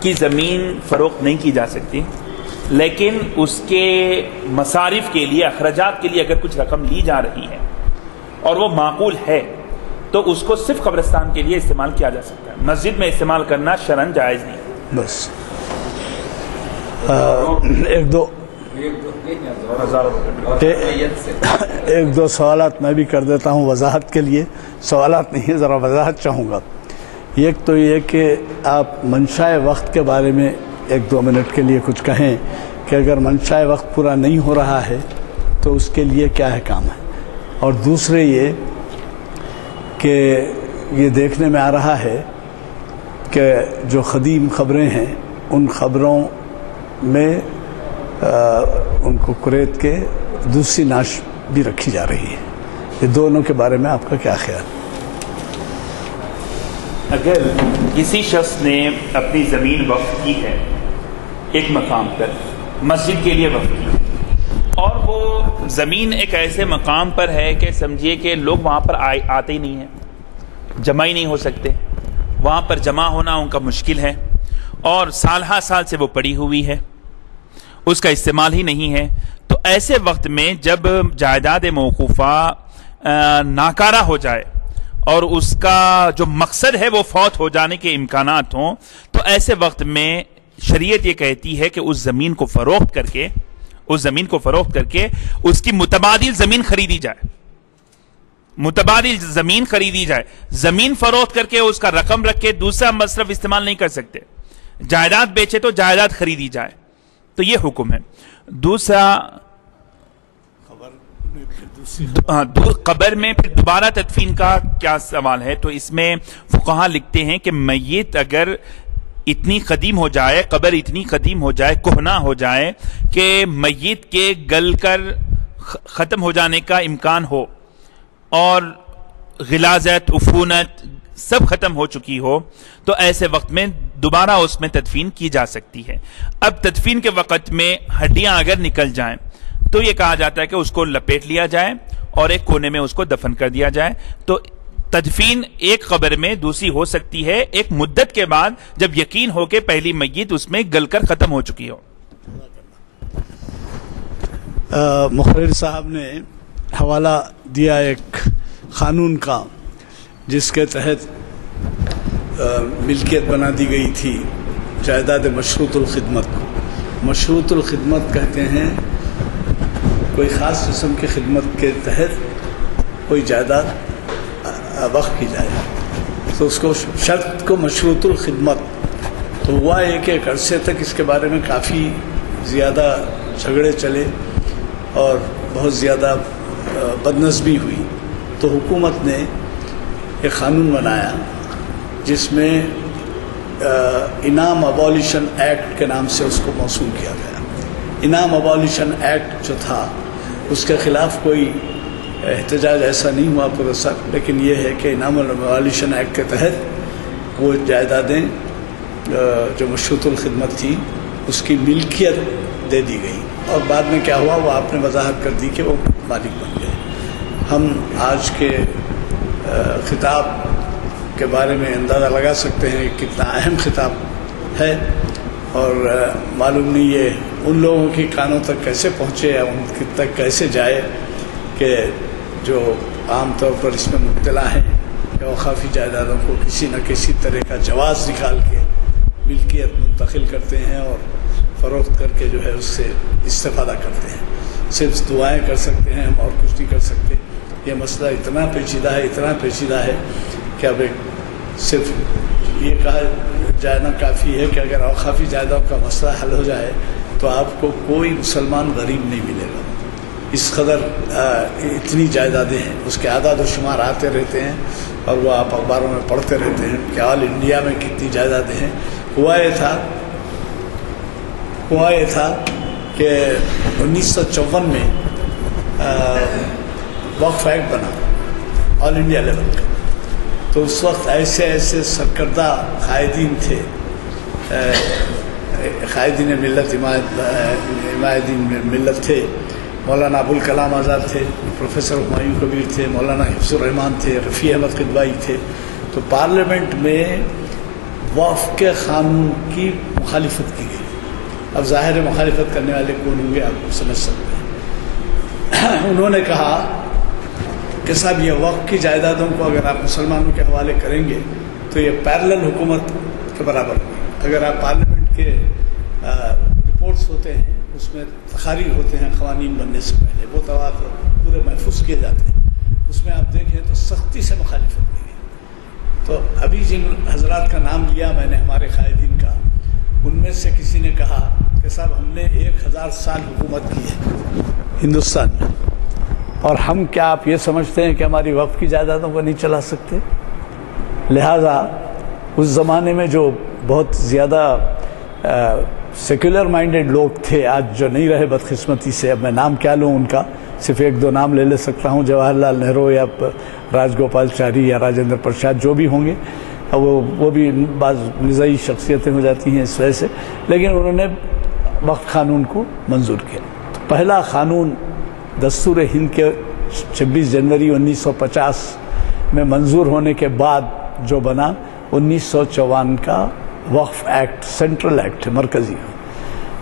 کی زمین فروخت نہیں کی جا سکتی، لیکن اس کے مصارف کے لیے، اخراجات کے لیے اگر کچھ رقم لی جا رہی ہے اور وہ معقول ہے تو اس کو صرف قبرستان کے لیے استعمال کیا جا سکتا ہے۔ مسجد میں استعمال کرنا شرعاً جائز نہیں۔ بس ایک دو سوالات میں بھی کر دیتا ہوں وضاحت کے لیے۔ سوالات نہیں، ذرا وضاحت چاہوں گا۔ ایک تو یہ کہ آپ منشاء وقت کے بارے میں 1-2 منٹ کے لیے کچھ کہیں کہ اگر منشاء وقت پورا نہیں ہو رہا ہے تو اس کے لیے کیا احکام ہے، اور دوسرے یہ کہ یہ دیکھنے میں آ رہا ہے کہ جو قدیم خبریں ہیں ان خبروں میں ان کو کریت کے دوسری نعش بھی رکھی جا رہی ہے۔ یہ دونوں کے بارے میں آپ کا کیا خیال؟ اگر کسی شخص نے اپنی زمین وقف کی ہے ایک مقام پر، مسجد کے لیے وقف کی، اور وہ زمین ایک ایسے مقام پر ہے کہ سمجھیے کہ لوگ وہاں پر آتے ہی نہیں ہیں، جمع ہی نہیں ہو سکتے، وہاں پر جمع ہونا ان کا مشکل ہے، اور سال ہا سال سے وہ پڑی ہوئی ہے، اس کا استعمال ہی نہیں ہے، تو ایسے وقت میں جب جائیداد موقوفہ ناکارہ ہو جائے اور اس کا جو مقصد ہے وہ فوت ہو جانے کے امکانات ہوں، تو ایسے وقت میں شریعت یہ کہتی ہے کہ اس زمین کو فروخت کر کے اس کی متبادل زمین خریدی جائے، متبادل زمین خریدی جائے۔ زمین فروخت کر کے اس کا رقم رکھ کے دوسرا مصرف استعمال نہیں کر سکتے، جائیداد بیچے تو جائیداد خریدی جائے، تو یہ حکم ہے۔ دوسرا، قبر میں پھر دوبارہ تدفین کا کیا سوال ہے؟ تو اس میں فقہاء لکھتے ہیں کہ میت اگر اتنی قدیم ہو جائے، قبر اتنی قدیم ہو جائے، کہنا ہو جائے کہ میت کے گل کر ختم ہو جانے کا امکان ہو، اور غلاظت، عفونت سب ختم ہو چکی ہو، تو ایسے وقت میں دوبارہ اس میں تدفین کی جا سکتی ہے۔ اب تدفین کے وقت میں ہڈیاں اگر نکل جائیں تو یہ کہا جاتا ہے کہ اس کو لپیٹ لیا جائے اور ایک کونے میں اس کو دفن کر دیا جائے۔ تو تدفین ایک قبر میں دوسری ہو سکتی ہے ایک مدت کے بعد، جب یقین ہو کہ پہلی میت اس میں گل کر ختم ہو چکی ہو۔ مقرر صاحب نے حوالہ دیا ایک قانون کا جس کے تحت ملکیت بنا دی گئی تھی جائیداد مشروط الخدمت کو۔ مشروط الخدمت کہتے ہیں کوئی خاص قسم کی خدمت کے تحت کوئی جائیداد وقف کی جائے تو اس کو شرط کو مشروط الخدمت۔ تو ہوا ایک عرصے تک اس کے بارے میں کافی زیادہ جھگڑے چلے اور بہت زیادہ بدنظمی ہوئی تو حکومت نے ایک قانون بنایا جس میں انعام ابالیشن ایکٹ کے نام سے اس کو موسوم کیا گیا۔ انعام ابالیشن ایکٹ جو تھا اس کے خلاف کوئی احتجاج ایسا نہیں ہوا پرسر، لیکن یہ ہے کہ انعام ابالیشن ایکٹ کے تحت وہ جائیدادیں جو مشروط الخدمت تھی اس کی ملکیت دے دی گئی، اور بعد میں کیا ہوا وہ آپ نے وضاحت کر دی کہ وہ مالک بن گئے۔ ہم آج کے خطاب کے بارے میں اندازہ لگا سکتے ہیں کتنا اہم خطاب ہے، اور معلوم نہیں یہ ان لوگوں کی کانوں تک کیسے پہنچے یا ان تک کیسے جائے کہ جو عام طور پر اس میں مبتلا ہیں کہ اوقافی جائیدادوں کو کسی نہ کسی طرح کا جواز نکال کے ملکیت منتقل کرتے ہیں اور فروخت کر کے جو ہے اس سے استفادہ کرتے ہیں۔ صرف دعائیں کر سکتے ہیں ہم، اور کچھ نہیں کر سکتے۔ یہ مسئلہ اتنا پیچیدہ ہے کہ اب صرف یہ کہا جانا کافی ہے کہ اگر اوقافی جائیدادوں کا مسئلہ حل ہو جائے تو آپ کو کوئی مسلمان غریب نہیں ملے گا۔ اس قدر اتنی جائیدادیں ہیں، اس کے اعداد و شمار آتے رہتے ہیں اور وہ آپ اخباروں میں پڑھتے رہتے ہیں کہ آل انڈیا میں کتنی جائیدادیں ہیں۔ ہوا یہ تھا کہ 1954 میں وقف ایکٹ بنا آل انڈیا لیول کا، تو اس وقت ایسے سرکردہ قائدین تھے، قائدین ملت، حمایتین ملت تھے۔ مولانا ابوالکلام آزاد تھے، پروفیسر ہمایوں کبیر تھے، مولانا حفظ الرحمان تھے، رفیع احمد قدوائی تھے۔ تو پارلیمنٹ میں وقف کے قانون کی مخالفت کی گئی۔ اب ظاہر ہے مخالفت کرنے والے کون ہوں گے آپ سمجھ سکتے ہیں۔ انہوں نے کہا کہ صاحب یہ وقف کی جائیدادوں کو اگر آپ مسلمانوں کے حوالے کریں گے تو یہ پیرلل حکومت کے برابر ہوگی۔ اگر آپ پارلیمنٹ کے رپورٹس ہوتے ہیں اس میں تقاریر ہوتے ہیں قوانین بننے سے پہلے، وہ تواتر پورے محفوظ کیے جاتے ہیں، اس میں آپ دیکھیں تو سختی سے مخالفت کی گئی۔ تو ابھی جن حضرات کا نام لیا میں نے ہمارے قائدین کا، ان میں سے کسی نے کہا کہ صاحب ہم نے 1000 سال حکومت کی ہے ہندوستان میں، اور ہم کیا آپ یہ سمجھتے ہیں کہ ہماری وقف کی جائیدادوں کو نہیں چلا سکتے؟ لہٰذا اس زمانے میں جو بہت زیادہ سیکولر مائنڈڈ لوگ تھے، آج جو نہیں رہے بدقسمتی سے، اب میں نام کیا لوں ان کا، صرف 1-2 نام لے سکتا ہوں، جواہر لال نہرو یا راج گوپال چاری یا راجندر پرساد جو بھی ہوں گے، وہ بھی بعض نزاعی شخصیتیں ہو جاتی ہیں اس وجہ سے، لیکن انہوں نے وقف قانون کو منظور کیا۔ تو پہلا قانون دستور ہند کے 26 جنوری 1950 میں منظور ہونے کے بعد جو بنا 1954 کا وقف ایکٹ، سینٹرل ایکٹ ہے، مرکزی،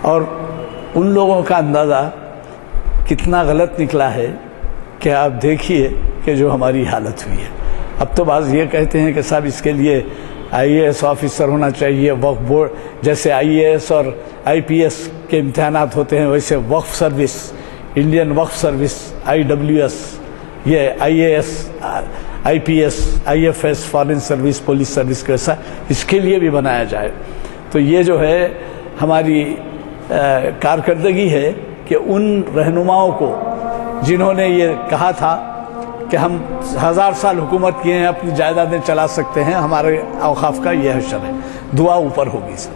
اور ان لوگوں کا اندازہ کتنا غلط نکلا ہے کہ آپ دیکھیے کہ جو ہماری حالت ہوئی ہے۔ اب تو بعض یہ کہتے ہیں کہ صاحب اس کے لیے IAS آفیسر ہونا چاہیے، وقف بورڈ جیسے IAS اور IPS کے امتحانات ہوتے ہیں ویسے وقف سروس، انڈین وقف سروس IWS، یہ IAS IPS IFS foreign service police service کا ایسا اس کے لیے بھی بنایا جائے۔ تو یہ جو ہے ہماری کارکردگی ہے کہ ان رہنماؤں کو جنہوں نے یہ کہا تھا کہ ہم 1000 سال حکومت کیے ہیں، اپنی جائیدادیں چلا سکتے ہیں، ہمارے اوقاف کا یہ حشر ہے۔ دعا اوپر ہوگی سر۔